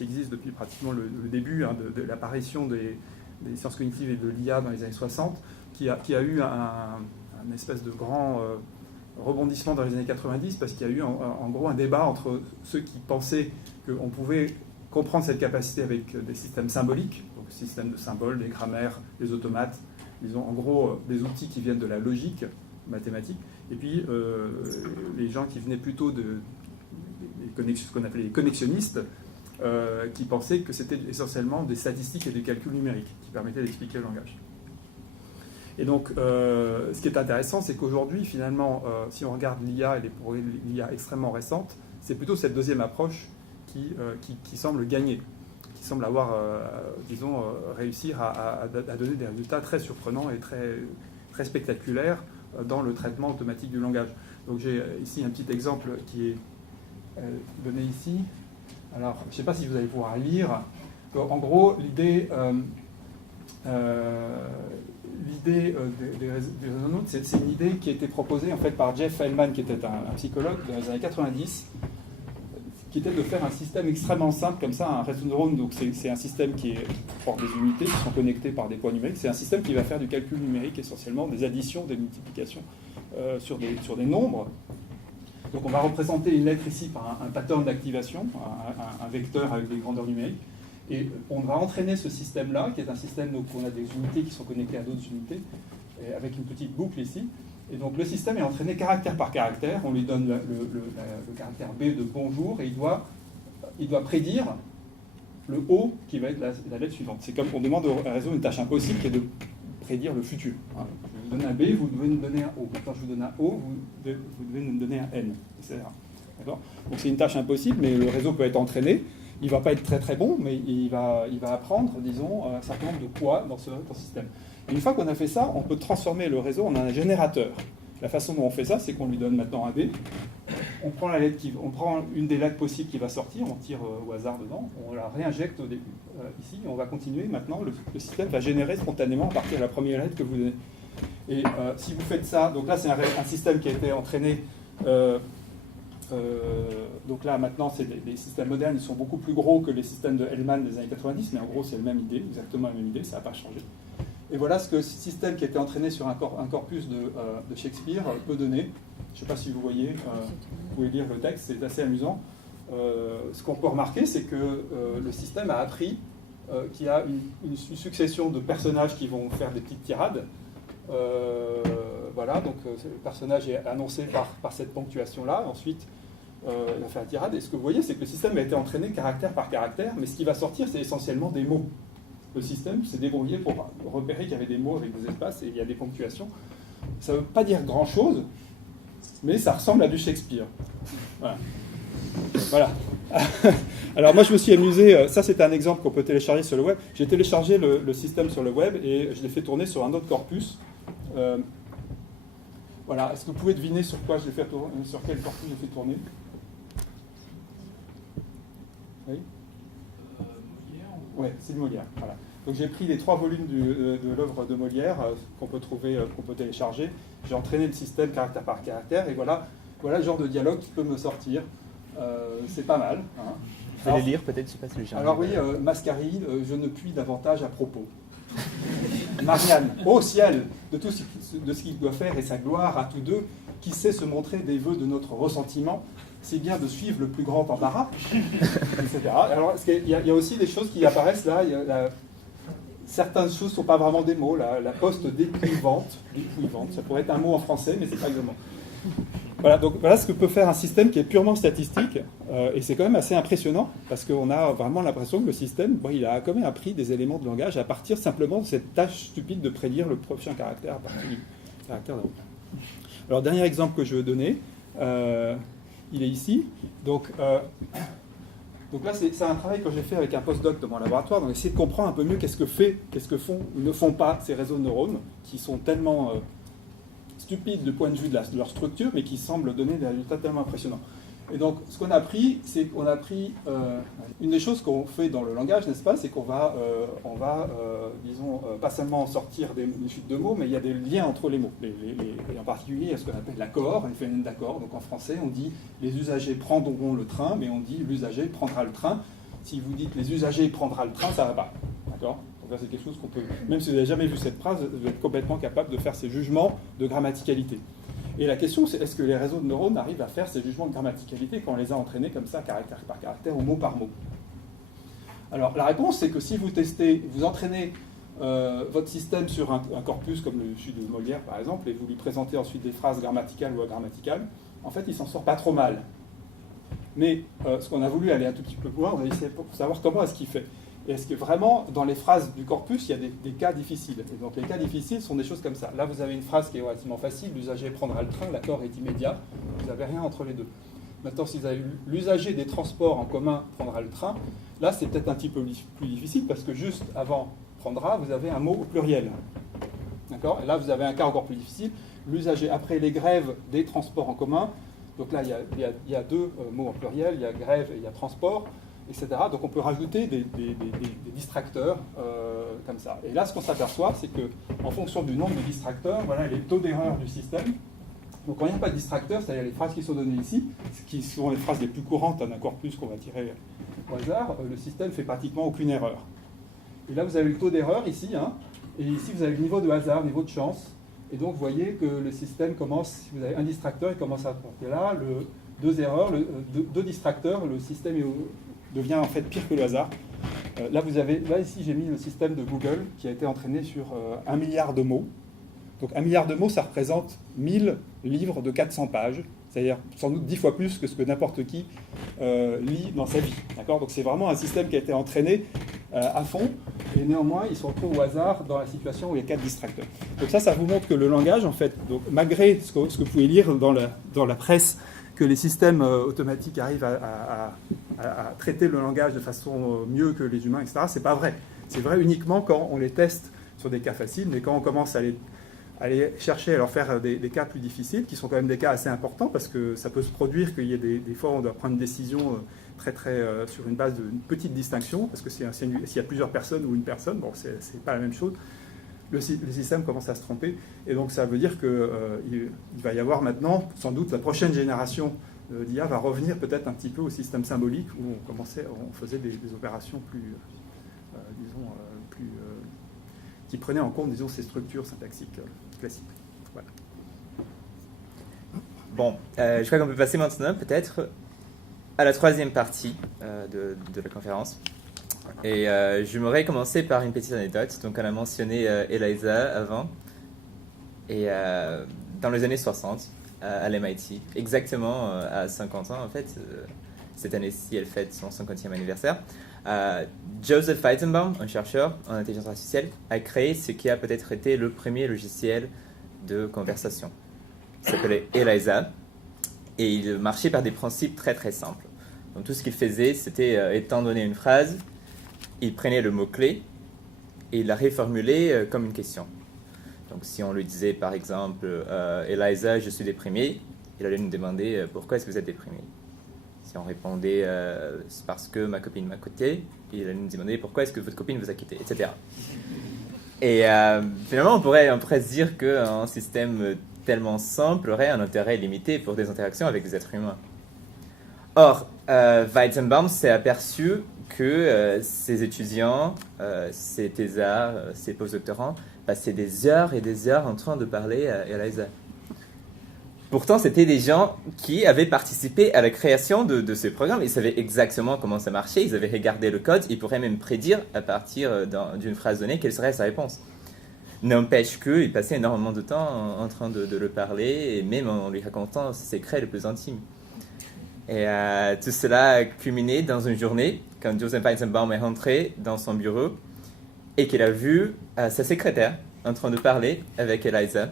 existe depuis pratiquement le début de l'apparition des sciences cognitives et de l'IA dans les années 60, qui a eu un espèce de grand rebondissement dans les années 90, parce qu'il y a eu en gros un débat entre ceux qui pensaient qu'on pouvait comprendre cette capacité avec des systèmes symboliques, donc système de symboles, des grammaires, des automates, disons en gros des outils qui viennent de la logique mathématique, et puis les gens qui venaient plutôt ce qu'on appelait les connexionnistes, qui pensaient que c'était essentiellement des statistiques et des calculs numériques qui permettaient d'expliquer le langage. Et donc, ce qui est intéressant, c'est qu'aujourd'hui, finalement, si on regarde l'IA et les progrès de l'IA extrêmement récentes, c'est plutôt cette deuxième approche qui semble gagner, qui semble avoir, disons, réussir à donner des résultats très surprenants et très spectaculaires dans le traitement automatique du langage. Donc j'ai ici un petit exemple qui est donné ici. Alors, je ne sais pas si vous allez pouvoir lire. En gros, l'idée des réseaux neutres, c'est une idée qui a été proposée en fait par Jeff Feldman, qui était un psychologue dans les années 90, qui était de faire un système extrêmement simple comme ça, un réseau de neurones. Donc c'est un système qui porte des unités qui sont connectées par des points numériques. C'est un système qui va faire du calcul numérique essentiellement, des additions, des multiplications sur des nombres. Donc on va représenter une lettre ici par un pattern d'activation, un vecteur avec des grandeurs numériques. Et on va entraîner ce système-là, qui est un système où on a des unités qui sont connectées à d'autres unités, avec une petite boucle ici. Et donc le système est entraîné caractère par caractère. On lui donne le caractère B de bonjour, et il doit prédire le O qui va être la lettre suivante. C'est comme on demande au réseau une tâche impossible qui est de prédire le futur. Je vous donne un B, vous devez nous donner un O. Quand je vous donne un O, vous devez nous donner un N, etc. D'accord ? Donc c'est une tâche impossible, mais le réseau peut être entraîné. Il ne va pas être très très bon, mais il va apprendre, disons, un certain nombre de poids dans ce système. Et une fois qu'on a fait ça, on peut transformer le réseau en un générateur. La façon dont on fait ça, c'est qu'on lui donne maintenant un B. On prend une des lettres possibles qui va sortir, on tire au hasard dedans, on la réinjecte au début. Ici, on va continuer. Maintenant, le système va générer spontanément à partir de la première lettre que vous donnez. Et si vous faites ça, donc là c'est un système qui a été entraîné. Donc là maintenant, les systèmes modernes, ils sont beaucoup plus gros que les systèmes de Hellman des années 90, mais en gros c'est la même idée, exactement la même idée, ça n'a pas changé. Et voilà ce que ce système qui a été entraîné sur un corpus de Shakespeare peut donner. Je ne sais pas si vous voyez, vous pouvez lire le texte, c'est assez amusant. Ce qu'on peut remarquer, c'est que le système a appris qu'il y a une succession de personnages qui vont faire des petites tirades. Voilà, donc le personnage est annoncé par cette ponctuation-là. Ensuite, il va faire la tirade. Et ce que vous voyez, c'est que le système a été entraîné caractère par caractère, mais ce qui va sortir, c'est essentiellement des mots. Le système s'est débrouillé pour repérer qu'il y avait des mots avec des espaces et il y a des ponctuations. Ça ne veut pas dire grand-chose, mais ça ressemble à du Shakespeare. Voilà. Alors moi je me suis amusé, ça c'est un exemple qu'on peut télécharger sur le web. J'ai téléchargé le système sur le web et je l'ai fait tourner sur un autre corpus. Voilà, est-ce que vous pouvez deviner sur quoi je l'ai fait tourner, sur quel corpus je l'ai fait tourner? Oui. Ouais, c'est de Molière. Voilà. Donc j'ai pris les 3 volumes de l'œuvre de Molière qu'on peut trouver, qu'on peut télécharger. J'ai entraîné le système caractère par caractère et voilà le genre de dialogue qui peut me sortir. C'est pas mal. Hein. Vous allez lire peut-être, je sais pas si j'ai. Alors oui, Mascari, je ne puis davantage à propos. Marianne, ô ciel, de ce qu'il doit faire et sa gloire à tous deux, qui sait se montrer des vœux de notre ressentiment, c'est bien de suivre le plus grand embarras, etc. Alors, il y a aussi des choses qui apparaissent là. Certaines choses ne sont pas vraiment des mots. La poste dépouillante, ça pourrait être un mot en français, mais c'est pas exactement. Voilà, donc voilà ce que peut faire un système qui est purement statistique, et c'est quand même assez impressionnant, parce qu'on a vraiment l'impression que le système, il a quand même appris des éléments de langage à partir simplement de cette tâche stupide de prédire le prochain caractère à partir du caractère d'un. Alors, dernier exemple que je veux donner, il est ici. Donc là, c'est un travail que j'ai fait avec un postdoc dans mon laboratoire, donc essayer de comprendre un peu mieux qu'est-ce que font ou ne font pas ces réseaux de neurones, qui sont tellement stupides du point de vue de leur structure, mais qui semblent donner des résultats tellement impressionnants. Et donc, ce qu'on a appris, c'est qu'on a pris une des choses qu'on fait dans le langage, n'est-ce pas, c'est qu'on va, disons, pas seulement sortir des chutes de mots, mais il y a des liens entre les mots. Et en particulier, il y a ce qu'on appelle l'accord, un phénomène d'accord. Donc en français, on dit les usagers prendront le train, mais on dit l'usager prendra le train. Si vous dites les usagers prendra le train, ça ne va pas. D'accord ? Donc là, c'est quelque chose qu'on peut, même si vous n'avez jamais vu cette phrase, vous êtes complètement capable de faire ces jugements de grammaticalité. Et la question, c'est est-ce que les réseaux de neurones arrivent à faire ces jugements de grammaticalité quand on les a entraînés comme ça, caractère par caractère ou mot par mot? Alors la réponse, c'est que si vous testez, vous entraînez votre système sur un corpus comme celui de Molière par exemple, et vous lui présentez ensuite des phrases grammaticales ou agrammaticales, en fait il s'en sort pas trop mal. Mais ce qu'on a voulu aller un tout petit peu plus loin, on a essayé pour savoir comment est-ce qu'il fait. Et est-ce que vraiment, dans les phrases du corpus, il y a des cas difficiles. Et donc les cas difficiles sont des choses comme ça. Là, vous avez une phrase qui est relativement facile, l'usager prendra le train, l'accord est immédiat, vous n'avez rien entre les deux. Maintenant, si vous avez l'usager des transports en commun prendra le train, là, c'est peut-être un petit peu plus difficile, parce que juste avant prendra, vous avez un mot au pluriel. D'accord ? Et là, vous avez un cas encore plus difficile, l'usager, après les grèves des transports en commun, donc là, il y a deux mots en pluriel, il y a grève et il y a transport, etc. Donc on peut rajouter des distracteurs comme ça. Et là, ce qu'on s'aperçoit, c'est qu'en fonction du nombre de distracteurs, voilà les taux d'erreur du système. Donc quand il n'y a pas de distracteurs, c'est-à-dire les phrases qui sont données ici, qui sont les phrases les plus courantes d'un corpus qu'on va tirer au hasard, le système ne fait pratiquement aucune erreur. Et là, vous avez le taux d'erreur ici, hein, et ici, vous avez le niveau de hasard, le niveau de chance. Et donc, vous voyez que le système commence, si vous avez un distracteur, il commence à porter là, deux erreurs, deux distracteurs, le système devient en fait pire que le hasard. Là ici, j'ai mis le système de Google qui a été entraîné sur 1 milliard de mots. Donc 1 milliard de mots, ça représente 1000 livres de 400 pages, c'est-à-dire sans doute 10 fois plus que ce que n'importe qui lit dans sa vie. D'accord ? Donc c'est vraiment un système qui a été entraîné à fond, et néanmoins, il se retrouve au hasard dans la situation où il y a 4 distracteurs. Donc ça vous montre que le langage, en fait, donc, malgré ce que vous pouvez lire dans la presse, que les systèmes automatiques arrivent à traiter le langage de façon mieux que les humains, etc., c'est pas vrai. C'est vrai uniquement quand on les teste sur des cas faciles, mais quand on commence à aller chercher à leur faire des cas plus difficiles, qui sont quand même des cas assez importants, parce que ça peut se produire qu'il y ait des fois on doit prendre une décision sur une base d'une petite distinction, parce que s'il y a plusieurs personnes ou une personne, bon, c'est pas la même chose. Le système commence à se tromper, et donc ça veut dire qu'il va y avoir maintenant, sans doute, la prochaine génération d'IA va revenir peut-être un petit peu au système symbolique où on faisait des opérations plus, qui prenaient en compte, disons, ces structures syntaxiques classiques. Voilà. Bon, je crois qu'on peut passer maintenant peut-être à la troisième partie de la conférence. Et j'aimerais commencer par une petite anecdote. Donc on a mentionné Eliza avant. Et dans les années 60, à l'MIT, exactement à 50 ans en fait, cette année-ci elle fête son 50e anniversaire, Joseph Weizenbaum, un chercheur en intelligence artificielle, a créé ce qui a peut-être été le premier logiciel de conversation. Il s'appelait Eliza. Et il marchait par des principes très très simples. Donc tout ce qu'il faisait, c'était, étant donné une phrase, il prenait le mot-clé et il la reformulait comme une question. Donc si on lui disait par exemple « Eliza, je suis déprimé », il allait nous demander « Pourquoi est-ce que vous êtes déprimé ?» Si on répondait « C'est parce que ma copine m'a quitté », il allait nous demander « Pourquoi est-ce que votre copine vous a quitté ?» etc. Et finalement, on pourrait se dire qu'un système tellement simple aurait un intérêt limité pour des interactions avec des êtres humains. Or, Weizenbaum s'est aperçu que ses étudiants, ses thésards, ses postdoctorants passaient des heures et des heures en train de parler à Eliza. Pourtant, c'était des gens qui avaient participé à la création de ce programme. Ils savaient exactement comment ça marchait, ils avaient regardé le code, ils pourraient même prédire à partir d'une phrase donnée quelle serait sa réponse. N'empêche qu'il passait énormément de temps en train de le parler, et même en lui racontant ses secrets les plus intimes. Et tout cela a culminé dans une journée, quand Joseph Weizenbaum est rentré dans son bureau, et qu'il a vu sa secrétaire en train de parler avec Eliza.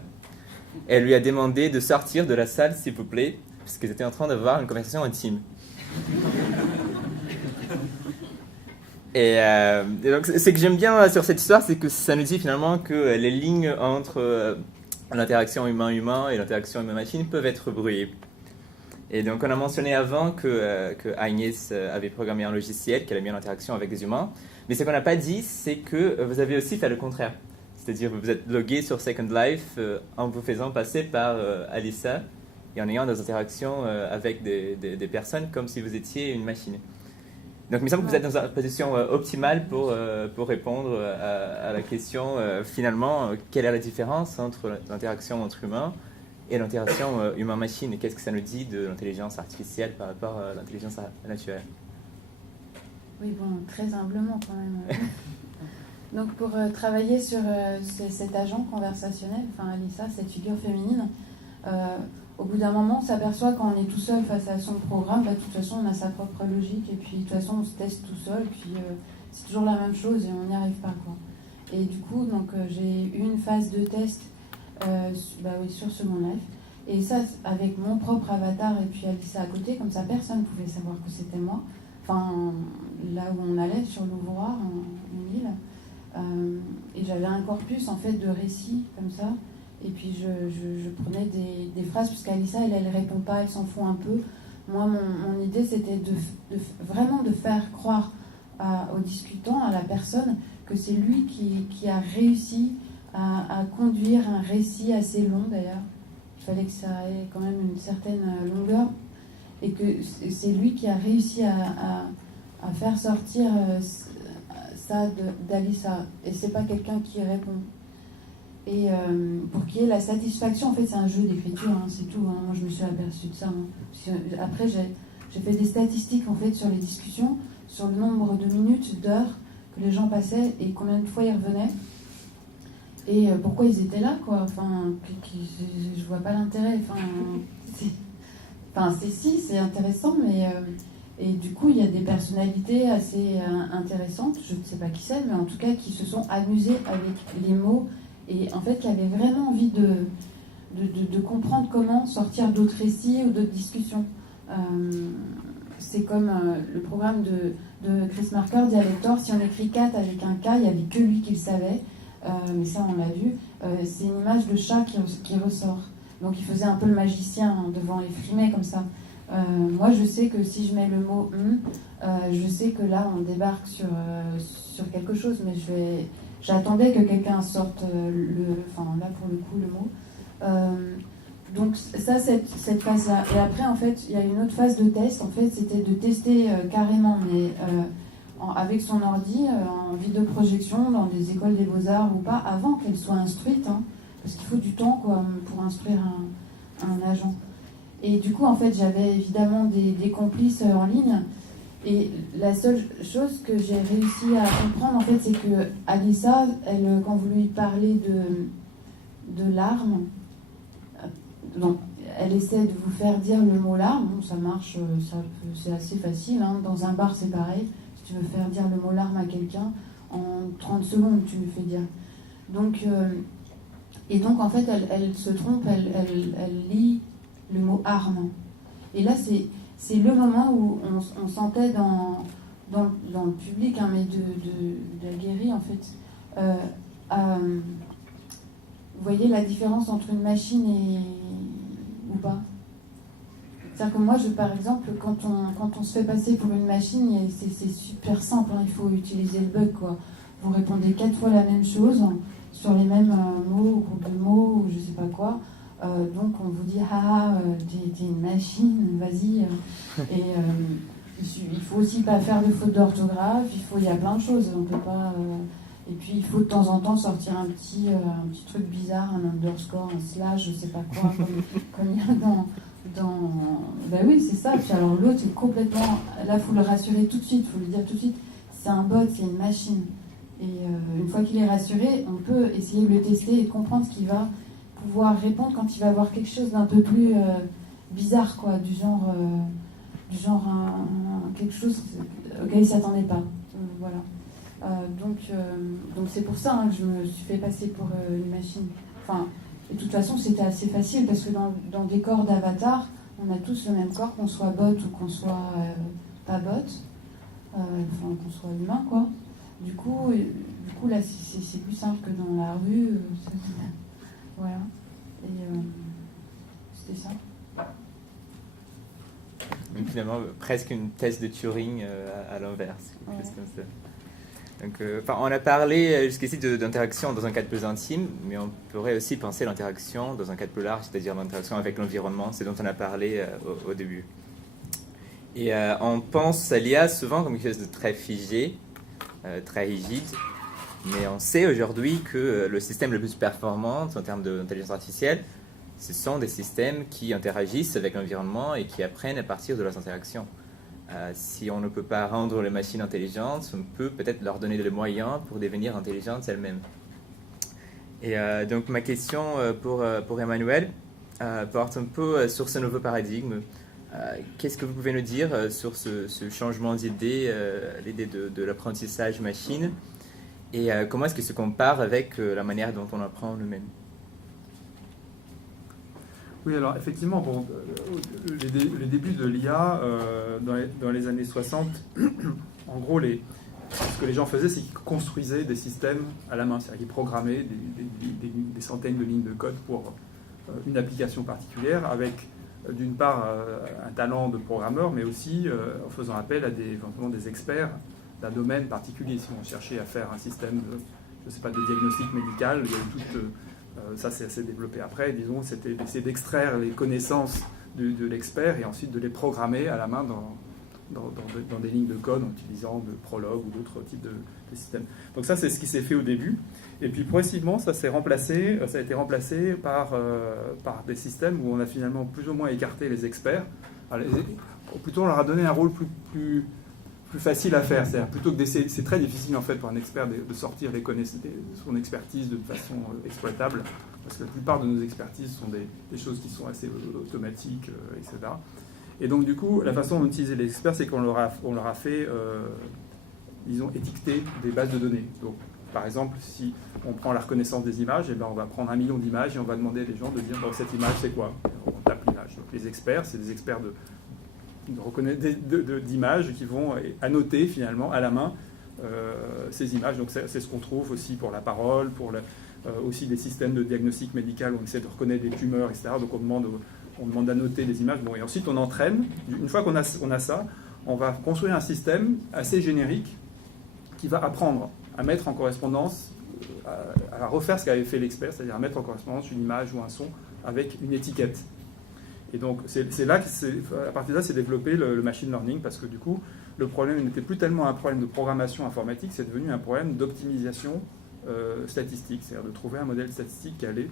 Elle lui a demandé de sortir de la salle, s'il vous plaît, parce qu'ils étaient en train d'avoir une conversation intime. Et donc, ce que j'aime bien sur cette histoire, c'est que ça nous dit finalement que les lignes entre l'interaction humain-humain et l'interaction humain-machine peuvent être brouillées. Et donc, on a mentionné avant que Agnès avait programmé un logiciel qui allait mis en interaction avec des humains. Mais ce qu'on n'a pas dit, c'est que vous avez aussi fait le contraire. C'est-à-dire que vous êtes logué sur Second Life en vous faisant passer par Alyssa et en ayant des interactions avec des personnes comme si vous étiez une machine. Donc, il me semble que vous êtes dans une position optimale pour répondre à la question, finalement, quelle est la différence entre l'interaction entre humains et l'interaction humain-machine, et qu'est-ce que ça nous dit de l'intelligence artificielle par rapport à l'intelligence naturelle? Oui, bon, très humblement quand même. Donc pour travailler sur cet agent conversationnel, enfin Alissa, cette figure féminine, au bout d'un moment, on s'aperçoit quand on est tout seul face à son programme, bah, de toute façon, on a sa propre logique, et puis de toute façon, on se teste tout seul, puis c'est toujours la même chose et on n'y arrive pas, quoi. Et du coup, donc, j'ai eu une phase de test sur Second Life, et ça, avec mon propre avatar et puis Alissa à côté, comme ça, personne ne pouvait savoir que c'était moi. Enfin, là où on allait, sur l'ouvroir, une île. Et j'avais un corpus, en fait, de récits, comme ça. Et puis je prenais des phrases, puisqu'Alissa, elle répond pas, elle s'en fout un peu. Moi, mon idée, c'était vraiment de faire croire au discutant, à la personne, que c'est lui qui a réussi à conduire un récit assez long, d'ailleurs. Il fallait que ça ait quand même une certaine longueur, et que c'est lui qui a réussi à faire sortir ça d'Alissa. Et c'est pas quelqu'un qui répond. Et pour qu'il y ait la satisfaction, en fait, c'est un jeu d'écriture, hein, c'est tout. Hein. Moi, je me suis aperçue de ça. Hein. Après, j'ai fait des statistiques, en fait, sur les discussions, sur le nombre de minutes, d'heures que les gens passaient et combien de fois ils revenaient. Et pourquoi ils étaient là, quoi. Enfin, je vois pas l'intérêt. C'est intéressant, mais... et du coup, il y a des personnalités assez intéressantes, je ne sais pas qui c'est, mais en tout cas, qui se sont amusées avec les mots, et en fait, qui avaient vraiment envie de comprendre comment sortir d'autres récits ou d'autres discussions. C'est comme le programme de Chris Marker, Dialector, si on écrit 4 avec un K, il n'y avait que lui qui le savait, mais ça, on l'a vu. C'est une image de chat qui ressort. Donc, il faisait un peu le magicien devant les frimets, comme ça. Moi, je sais que si je mets le mot je sais que là, on débarque sur quelque chose, mais j'attendais que quelqu'un sorte là, pour le coup, le mot. Donc, ça, cette phase-là. Et après, en fait, il y a une autre phase de test. En fait, c'était de tester carrément, mais avec son ordi, en vidéoprojection, dans des écoles des beaux-arts ou pas, avant qu'elle soit instruite, hein, parce qu'il faut du temps, quoi, pour instruire un agent. Et du coup, en fait, j'avais évidemment des complices en ligne. Et la seule chose que j'ai réussi à comprendre, en fait, c'est que Alissa, quand vous lui parlez de larmes, donc, elle essaie de vous faire dire le mot larme. Bon, ça marche, c'est assez facile. Hein. Dans un bar, c'est pareil. Si tu veux faire dire le mot larme à quelqu'un, en 30 secondes, tu lui fais dire. Donc, et donc, en fait, elle se trompe, elle lit le mot arme. Et là, c'est le moment où on sentait dans le public, hein, mais de la guérie, en fait, vous voyez la différence entre une machine ou pas? C'est-à-dire que moi, par exemple, quand on se fait passer pour une machine, c'est super simple, hein, il faut utiliser le bug, quoi. Vous répondez 4 fois la même chose, sur les mêmes mots, groupes de mots, ou je sais pas quoi. Donc on vous dit t'es une machine, vas-y. Et il faut aussi pas faire de faute d'orthographe, il y a plein de choses, on peut pas. Et puis il faut de temps en temps sortir un petit truc bizarre, un underscore, un slash, je sais pas quoi, comme il y a dans. Ben oui, c'est ça. Puis alors l'autre est complètement. Là, faut le rassurer tout de suite, faut lui dire tout de suite, c'est un bot, c'est une machine. Et une fois qu'il est rassuré, on peut essayer de le tester et de comprendre ce qu'il va pouvoir répondre quand il va avoir quelque chose d'un peu plus bizarre, quoi, du genre quelque chose auquel il ne s'attendait pas. Voilà. Donc c'est pour ça, hein, que je me suis fait passer pour une machine. Enfin, et de toute façon, c'était assez facile parce que dans des corps d'avatar, on a tous le même corps, qu'on soit bot ou qu'on soit pas bot, qu'on soit humain, quoi. Du coup là, c'est plus simple que dans la rue. Voilà. Et c'était ça. Donc finalement, presque une thèse de Turing à l'inverse, quelque chose comme ça. Donc, on a parlé jusqu'ici d'interaction dans un cadre plus intime, mais on pourrait aussi penser l'interaction dans un cadre plus large, c'est-à-dire l'interaction avec l'environnement, c'est dont on a parlé au début. Et on pense à l'IA souvent comme quelque chose de très figé, très rigide, mais on sait aujourd'hui que le système le plus performant en termes d'intelligence artificielle, ce sont des systèmes qui interagissent avec l'environnement et qui apprennent à partir de leurs interactions. Si on ne peut pas rendre les machines intelligentes, on peut peut-être leur donner les moyens pour devenir intelligentes elles-mêmes. Et donc ma question pour Emmanuel porte un peu sur ce nouveau paradigme. Qu'est-ce que vous pouvez nous dire sur ce changement d'idée, l'idée de l'apprentissage machine, et comment est-ce que ça compare avec la manière dont on apprend nous-mêmes? Oui, alors effectivement, bon, les débuts de l'IA dans les années 60, en gros, ce que les gens faisaient, c'est qu'ils construisaient des systèmes à la main, c'est-à-dire qu'ils programmaient des centaines de lignes de code pour une application particulière, avec d'une part un talent de programmeur, mais aussi en faisant appel à éventuellement des experts d'un domaine particulier. Si on cherchait à faire un système de diagnostic médical, il y a eu toute... ça c'est assez développé après, disons, c'était d'essayer d'extraire les connaissances de l'expert et ensuite de les programmer à la main dans des lignes de code en utilisant de Prolog ou d'autres types de systèmes. Donc ça, c'est ce qui s'est fait au début. Et puis progressivement, ça a été remplacé par des systèmes où on a finalement plus ou moins écarté les experts. Alors, plutôt, on leur a donné un rôle plus facile à faire. C'est-à-dire, plutôt que d'essayer, c'est très difficile en fait pour un expert de sortir son expertise de façon exploitable, parce que la plupart de nos expertises sont des choses qui sont assez automatiques, etc. Et donc du coup, la façon d'utiliser les experts, c'est qu'on leur a fait, disons, étiqueter des bases de données. Donc, par exemple, si on prend la reconnaissance des images, eh ben, on va prendre 1 million d'images et on va demander à des gens de dire bon, cette image c'est quoi. On tape l'image. Donc les experts, c'est des experts d'images qui vont annoter finalement à la main ces images. Donc c'est ce qu'on trouve aussi pour la parole, pour aussi des systèmes de diagnostic médical où on essaie de reconnaître des tumeurs, etc. Donc on demande d'annoter les images. Bon, et ensuite on entraîne. Une fois qu'on a ça, on va construire un système assez générique qui va apprendre à mettre en correspondance, à refaire ce qu'avait fait l'expert, c'est-à-dire à mettre en correspondance une image ou un son avec une étiquette. Et donc c'est là à partir de là, s'est développé le machine learning, parce que du coup, le problème n'était plus tellement un problème de programmation informatique, c'est devenu un problème d'optimisation statistique, c'est-à-dire de trouver un modèle statistique qui allait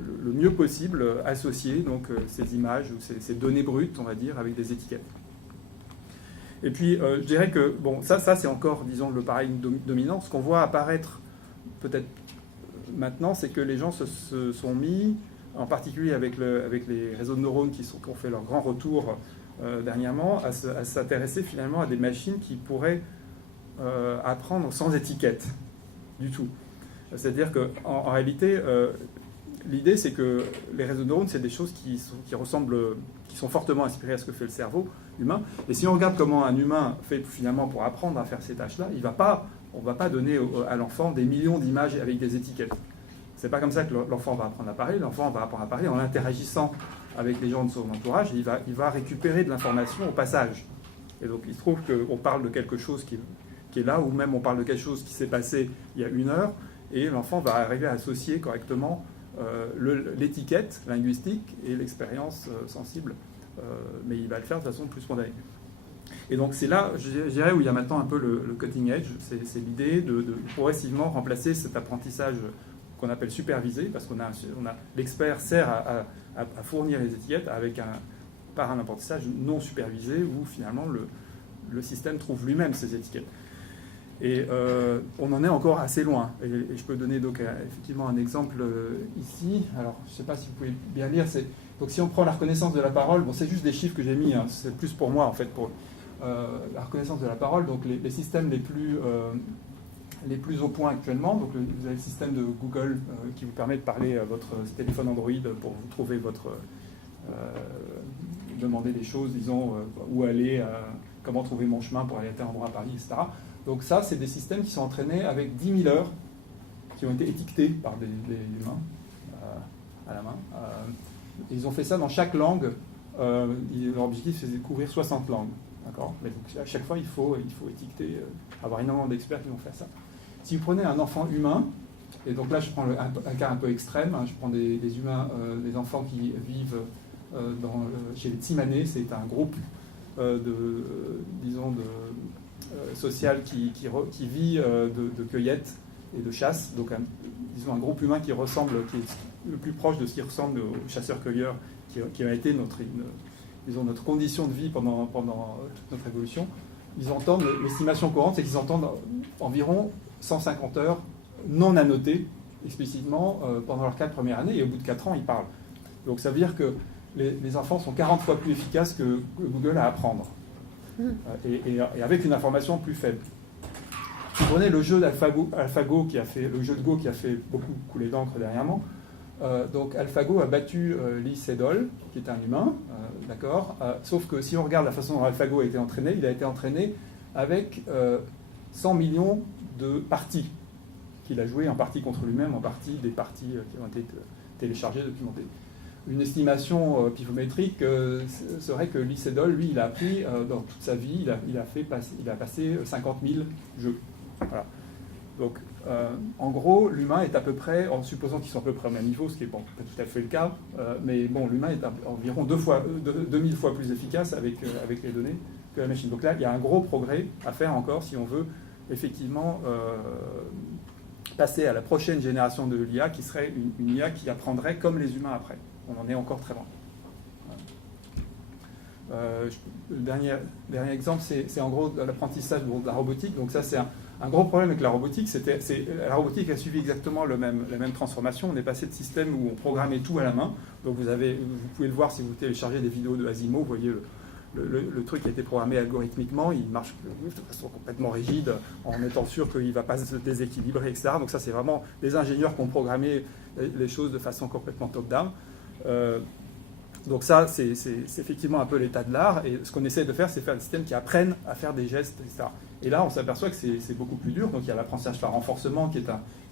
le mieux possible associer donc, ces images ou ces données brutes, on va dire, avec des étiquettes. Et puis, je dirais que, bon, ça c'est encore, disons, le paradigme dominant. Ce qu'on voit apparaître, peut-être maintenant, c'est que les gens se sont mis, en particulier avec les réseaux de neurones qui ont fait leur grand retour dernièrement, à s'intéresser finalement à des machines qui pourraient apprendre sans étiquette du tout. C'est-à-dire qu'en réalité, l'idée, c'est que les réseaux de neurones, c'est des choses qui sont fortement inspirées à ce que fait le cerveau humain. Et si on regarde comment un humain fait finalement pour apprendre à faire ces tâches-là, on ne va pas donner à l'enfant des millions d'images avec des étiquettes. C'est pas comme ça que l'enfant va apprendre à parler. L'enfant va apprendre à parler en interagissant avec les gens de son entourage. Et il va récupérer de l'information au passage. Et donc il se trouve qu'on parle de quelque chose qui est là, ou même on parle de quelque chose qui s'est passé il y a 1 heure, et l'enfant va arriver à associer correctement l'étiquette linguistique et l'expérience sensible, mais il va le faire de façon plus spontanée. Et donc c'est là, je dirais, où il y a maintenant un peu le cutting edge, c'est l'idée de progressivement remplacer cet apprentissage qu'on appelle supervisé, parce qu'on a l'expert sert à fournir les étiquettes par un apprentissage non supervisé, où finalement le système trouve lui-même ces étiquettes. Et on en est encore assez loin. Et je peux donner donc effectivement un exemple ici. Alors, je ne sais pas si vous pouvez bien lire. Donc, si on prend la reconnaissance de la parole, bon, c'est juste des chiffres que j'ai mis. Hein, c'est plus pour moi, en fait, pour la reconnaissance de la parole. Donc, les systèmes les plus au point actuellement. Donc, vous avez le système de Google qui vous permet de parler à votre téléphone Android pour vous trouver demander des choses, disons, où aller, comment trouver mon chemin pour aller à tel endroit à Paris, etc. Donc ça, c'est des systèmes qui sont entraînés avec 10 000 heures qui ont été étiquetées par des humains à la main. Ils ont fait ça dans chaque langue. Leur objectif, c'est de couvrir 60 langues. D'accord ? Mais donc, à chaque fois, il faut étiqueter, avoir énormément d'experts qui vont faire ça. Si vous prenez un enfant humain, et donc là, je prends un cas un peu extrême, hein, je prends des humains, des enfants qui vivent chez les Tsimanés, c'est un groupe social qui vit de cueillette et de chasse, donc disons un groupe humain qui est le plus proche de ce qui ressemble aux chasseurs-cueilleurs qui a été disons, notre condition de vie pendant toute notre évolution, ils entendent, l'estimation courante, c'est qu'ils entendent environ 150 heures non annotées explicitement pendant leurs 4 premières années, et au bout de 4 ans, ils parlent. Donc ça veut dire que les enfants sont 40 fois plus efficaces que Google à apprendre, et avec une information plus faible. Si vous prenez le jeu d'AlphaGo, le jeu de Go qui a fait beaucoup couler d'encre dernièrement, donc AlphaGo a battu Lee Sedol, qui est un humain, d'accord, sauf que si on regarde la façon dont AlphaGo a été entraîné, il a été entraîné avec 100 millions de parties qu'il a jouées, en partie contre lui-même, en partie des parties qui ont été téléchargées, documentées. Une estimation pivométrique serait que Lee Sedol, lui, il a appris dans toute sa vie, il a passé 50 000 jeux. Voilà. Donc, en gros, l'humain est à peu près, en supposant qu'ils sont à peu près au même niveau, ce qui n'est pas tout à fait le cas, mais bon, l'humain est environ 2000 fois plus efficace avec les données que la machine. Donc là, il y a un gros progrès à faire encore si on veut effectivement passer à la prochaine génération de l'IA, qui serait une IA qui apprendrait comme les humains apprennent. On en est encore très loin. Le dernier exemple, c'est en gros l'apprentissage de la robotique. Donc ça, c'est un gros problème avec la robotique. La robotique a suivi exactement la même transformation. On est passé de système où on programmait tout à la main. Donc vous pouvez le voir si vous téléchargez des vidéos de Asimov. Vous voyez le truc qui a été programmé algorithmiquement. Il marche de façon complètement rigide, en étant sûr qu'il ne va pas se déséquilibrer, etc. Donc ça, c'est vraiment les ingénieurs qui ont programmé les choses de façon complètement top-down. Donc ça, c'est effectivement un peu l'état de l'art. Et ce qu'on essaie de faire, c'est faire des systèmes qui apprennent à faire des gestes, etc. Et là, on s'aperçoit que c'est beaucoup plus dur. Donc il y a l'apprentissage par renforcement, qui est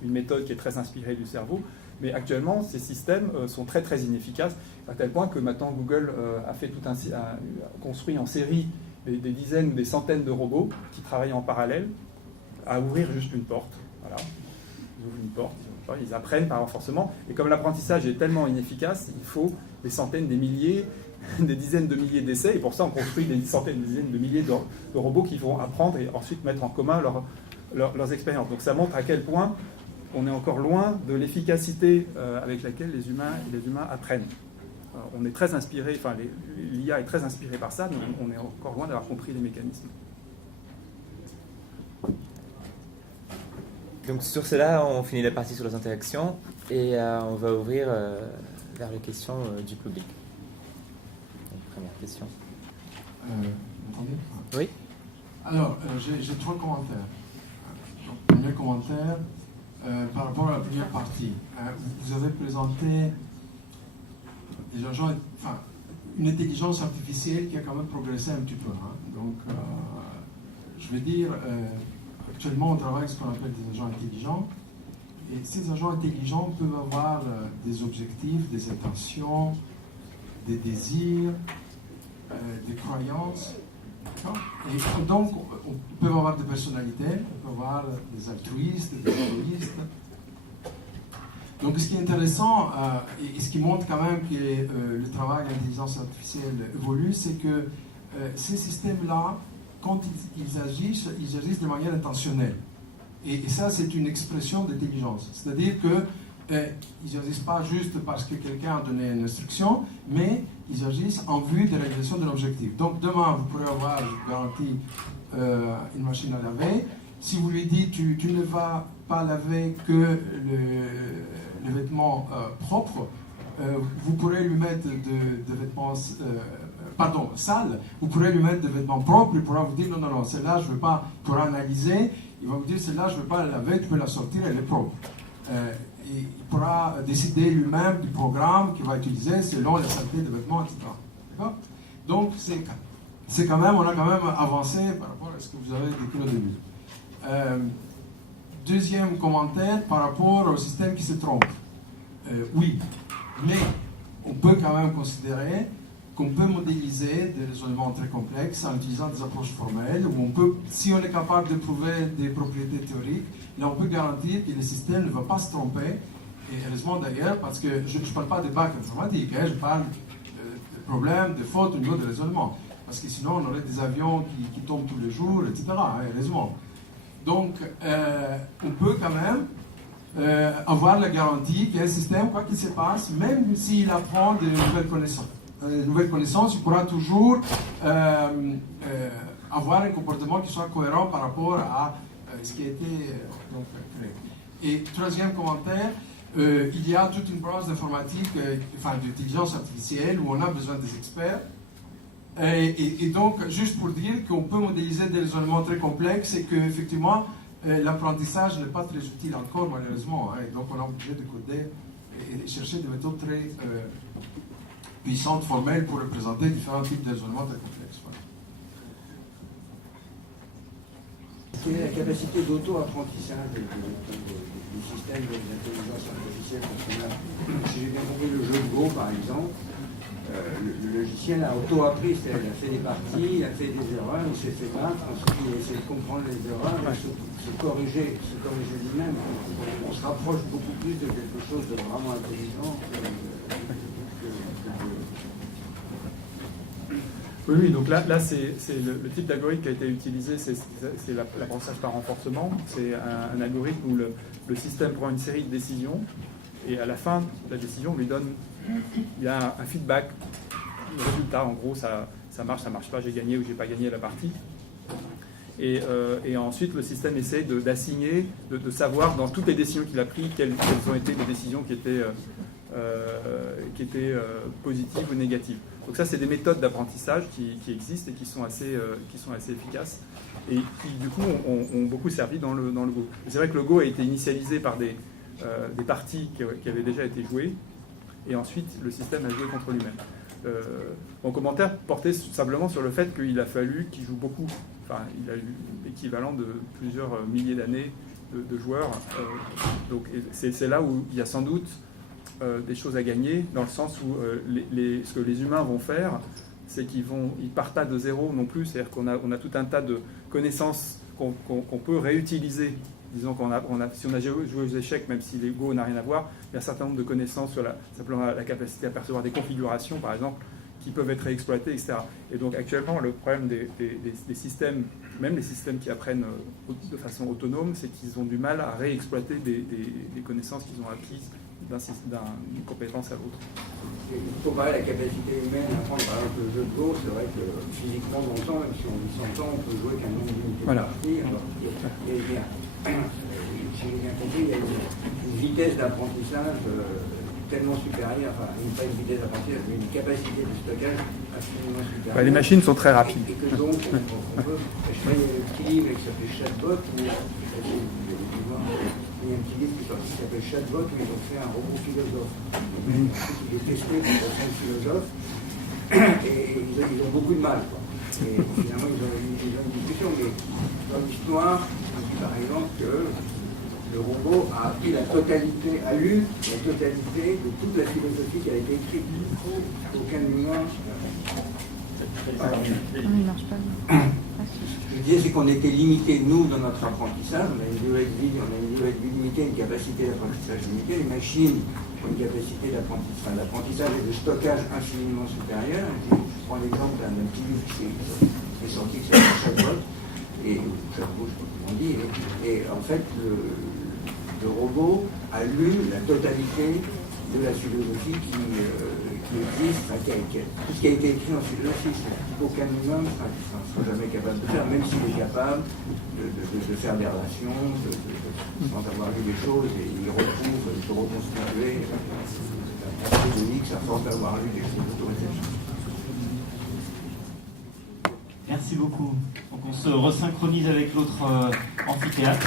une méthode qui est très inspirée du cerveau. Mais actuellement, ces systèmes sont très très inefficaces, à tel point que maintenant Google a construit en série des dizaines ou des centaines de robots qui travaillent en parallèle à ouvrir juste une porte. Voilà. Ils ouvrent une porte, ils apprennent par renforcement. Et comme l'apprentissage est tellement inefficace, il faut des centaines, des milliers, des dizaines de milliers d'essais. Et pour ça, on construit des centaines, des dizaines de milliers de robots qui vont apprendre et ensuite mettre en commun leurs expériences. Donc ça montre à quel point on est encore loin de l'efficacité avec laquelle les humains apprennent. On est très inspiré, enfin l'IA est très inspirée par ça, mais on est encore loin d'avoir compris les mécanismes. Donc sur cela, on finit la partie sur les interactions et on va ouvrir vers les questions du public. Donc, première question. Vous m'entendez ? Oui. Alors, j'ai 3 commentaires. Donc, premier commentaire, par rapport à la première partie. Vous avez présenté une intelligence artificielle qui a quand même progressé un petit peu. Donc, je veux dire, actuellement, on travaille avec ce qu'on appelle des agents intelligents. Et ces agents intelligents peuvent avoir des objectifs, des intentions, des désirs, des croyances. Et donc, on peut avoir des personnalités, on peut avoir des altruistes, des égoïstes. Donc, ce qui est intéressant et ce qui montre quand même que le travail d'intelligence artificielle évolue, c'est que ces systèmes-là, quand ils agissent de manière intentionnelle. Et ça, c'est une expression d'intelligence. C'est-à-dire qu'ils n'agissent pas juste parce que quelqu'un a donné une instruction, mais ils agissent en vue de la réalisation de l'objectif. Donc demain, vous pourrez avoir, je garantis, une machine à laver. Si vous lui dites, tu ne vas pas laver que le vêtement propre, vous pourrez lui mettre de vêtements sales, vous pourrez lui mettre des vêtements propres, il pourra vous dire non, celle-là je ne veux pas, il pourra analyser, il va vous dire celle-là je ne veux pas la laver, tu peux la sortir, elle est propre. Et il pourra décider lui-même du programme qu'il va utiliser selon la saleté des vêtements, etc. D'accord ? Donc c'est quand même, on a quand même avancé par rapport à ce que vous avez décrit au début. Deuxième commentaire par rapport au système qui se trompe. Oui, mais on peut quand même considérer qu'on peut modéliser des raisonnements très complexes en utilisant des approches formelles, où on peut, si on est capable de prouver des propriétés théoriques, là on peut garantir que le système ne va pas se tromper, et heureusement d'ailleurs, parce que je ne parle pas de bac informatique, je parle de problèmes, de fautes au niveau de raisonnement, parce que sinon on aurait des avions qui tombent tous les jours, etc., heureusement. Donc on peut quand même avoir la garantie qu'un système, quoi qu'il se passe, même s'il apprend de nouvelles connaissances, de nouvelles connaissances, il pourra toujours avoir un comportement qui soit cohérent par rapport à ce qui a été donc, créé. Et troisième commentaire, il y a toute une branche d'informatique, enfin d'intelligence artificielle, où on a besoin des experts. Et donc, juste pour dire qu'on peut modéliser des raisonnements très complexes et qu'effectivement, l'apprentissage n'est pas très utile encore, malheureusement. Hein, et donc, on est obligé de coder et chercher des méthodes très puissantes, formelles, pour représenter différents types de raisonnements très complexes. Voilà. Quelle est la capacité d'auto-apprentissage du système d'intelligence artificielle? Parce qu'on a, si j'ai bien compris, le jeu de Go, par exemple, le logiciel a auto-appris, c'est-à-dire il a fait des parties, il a fait des erreurs, il s'est fait battre, ensuite il a essayé de comprendre les erreurs et se corriger lui-même. On se rapproche beaucoup plus de quelque chose de vraiment intelligent Oui, donc là c'est le type d'algorithme qui a été utilisé, c'est l'apprentissage par renforcement. C'est un algorithme où le système prend une série de décisions et à la fin de la décision, on lui donne, il y a un feedback, le résultat, en gros, ça marche pas, j'ai gagné ou j'ai pas gagné la partie. Et ensuite, le système essaie d'assigner, de savoir dans toutes les décisions qu'il a prises, quelles ont été les décisions qui étaient positives ou négatives. Donc ça, c'est des méthodes d'apprentissage qui existent et qui sont assez efficaces et qui, du coup, ont beaucoup servi dans le Go. C'est vrai que le Go a été initialisé par des parties qui avaient déjà été jouées et ensuite, le système a joué contre lui-même. Mon commentaire portait simplement sur le fait qu'il a fallu qu'il joue beaucoup. Enfin, il a eu l'équivalent de plusieurs milliers d'années de joueurs. Donc c'est là où il y a sans doute des choses à gagner, dans le sens où ce que les humains vont faire, c'est qu'ils partent pas de zéro non plus. C'est-à-dire qu'on a tout un tas de connaissances qu'on peut réutiliser. Disons si on a joué aux échecs, même si les Go n'a rien à voir, il y a un certain nombre de connaissances sur simplement la capacité à percevoir des configurations, par exemple, qui peuvent être réexploitées, etc. Et donc actuellement, le problème des systèmes, même les systèmes qui apprennent de façon autonome, c'est qu'ils ont du mal à réexploiter des connaissances qu'ils ont acquises d'une compétence à l'autre. Pour comparer la capacité humaine à prendre par exemple le jeu de Go, c'est vrai que physiquement dans le temps, même si on vit 100 ans, on peut jouer qu'un nombre d'unités de partie. Si j'ai bien compris, il y a une vitesse d'apprentissage tellement supérieure, enfin pas une vitesse d'apprentissage, mais une capacité de stockage absolument supérieure. Les machines sont très rapides. Et que donc on peut, je crois qu'il y a un petit livre qui s'appelle Chatbot, il y a un petit livre qui s'appelle Chatbot, où ils ont fait un robot philosophe. Il est testé pour être un philosophe, et ils ont beaucoup de mal. Quoi. Et finalement, ils ont une discussion, mais dans l'histoire, on dit par exemple que le robot a appris la totalité, a lu la totalité de toute la philosophie qui a été écrite. Aucun humain. Il marche pas. Je disais, c'est qu'on était limité, nous, dans notre apprentissage. On a une durée de vie limitée, une capacité d'apprentissage limitée. Les machines ont une capacité d'apprentissage et de stockage infiniment supérieure. Je prends l'exemple d'un petit livre qui est sorti, qui s'appelle Chatbot, et Chatbot, je sais pas comment on dit, et en fait, le robot a lu la totalité de la philosophie qui existe, tout ce qui a été écrit en philosophie, aucun humain ne sera jamais capable de faire, même s'il est capable de faire des relations, sans avoir lu des choses, et il retrouve, il peut reconstituer un peu unique, à force d'avoir lu des choses. Merci beaucoup. Donc on se resynchronise avec l'autre amphithéâtre.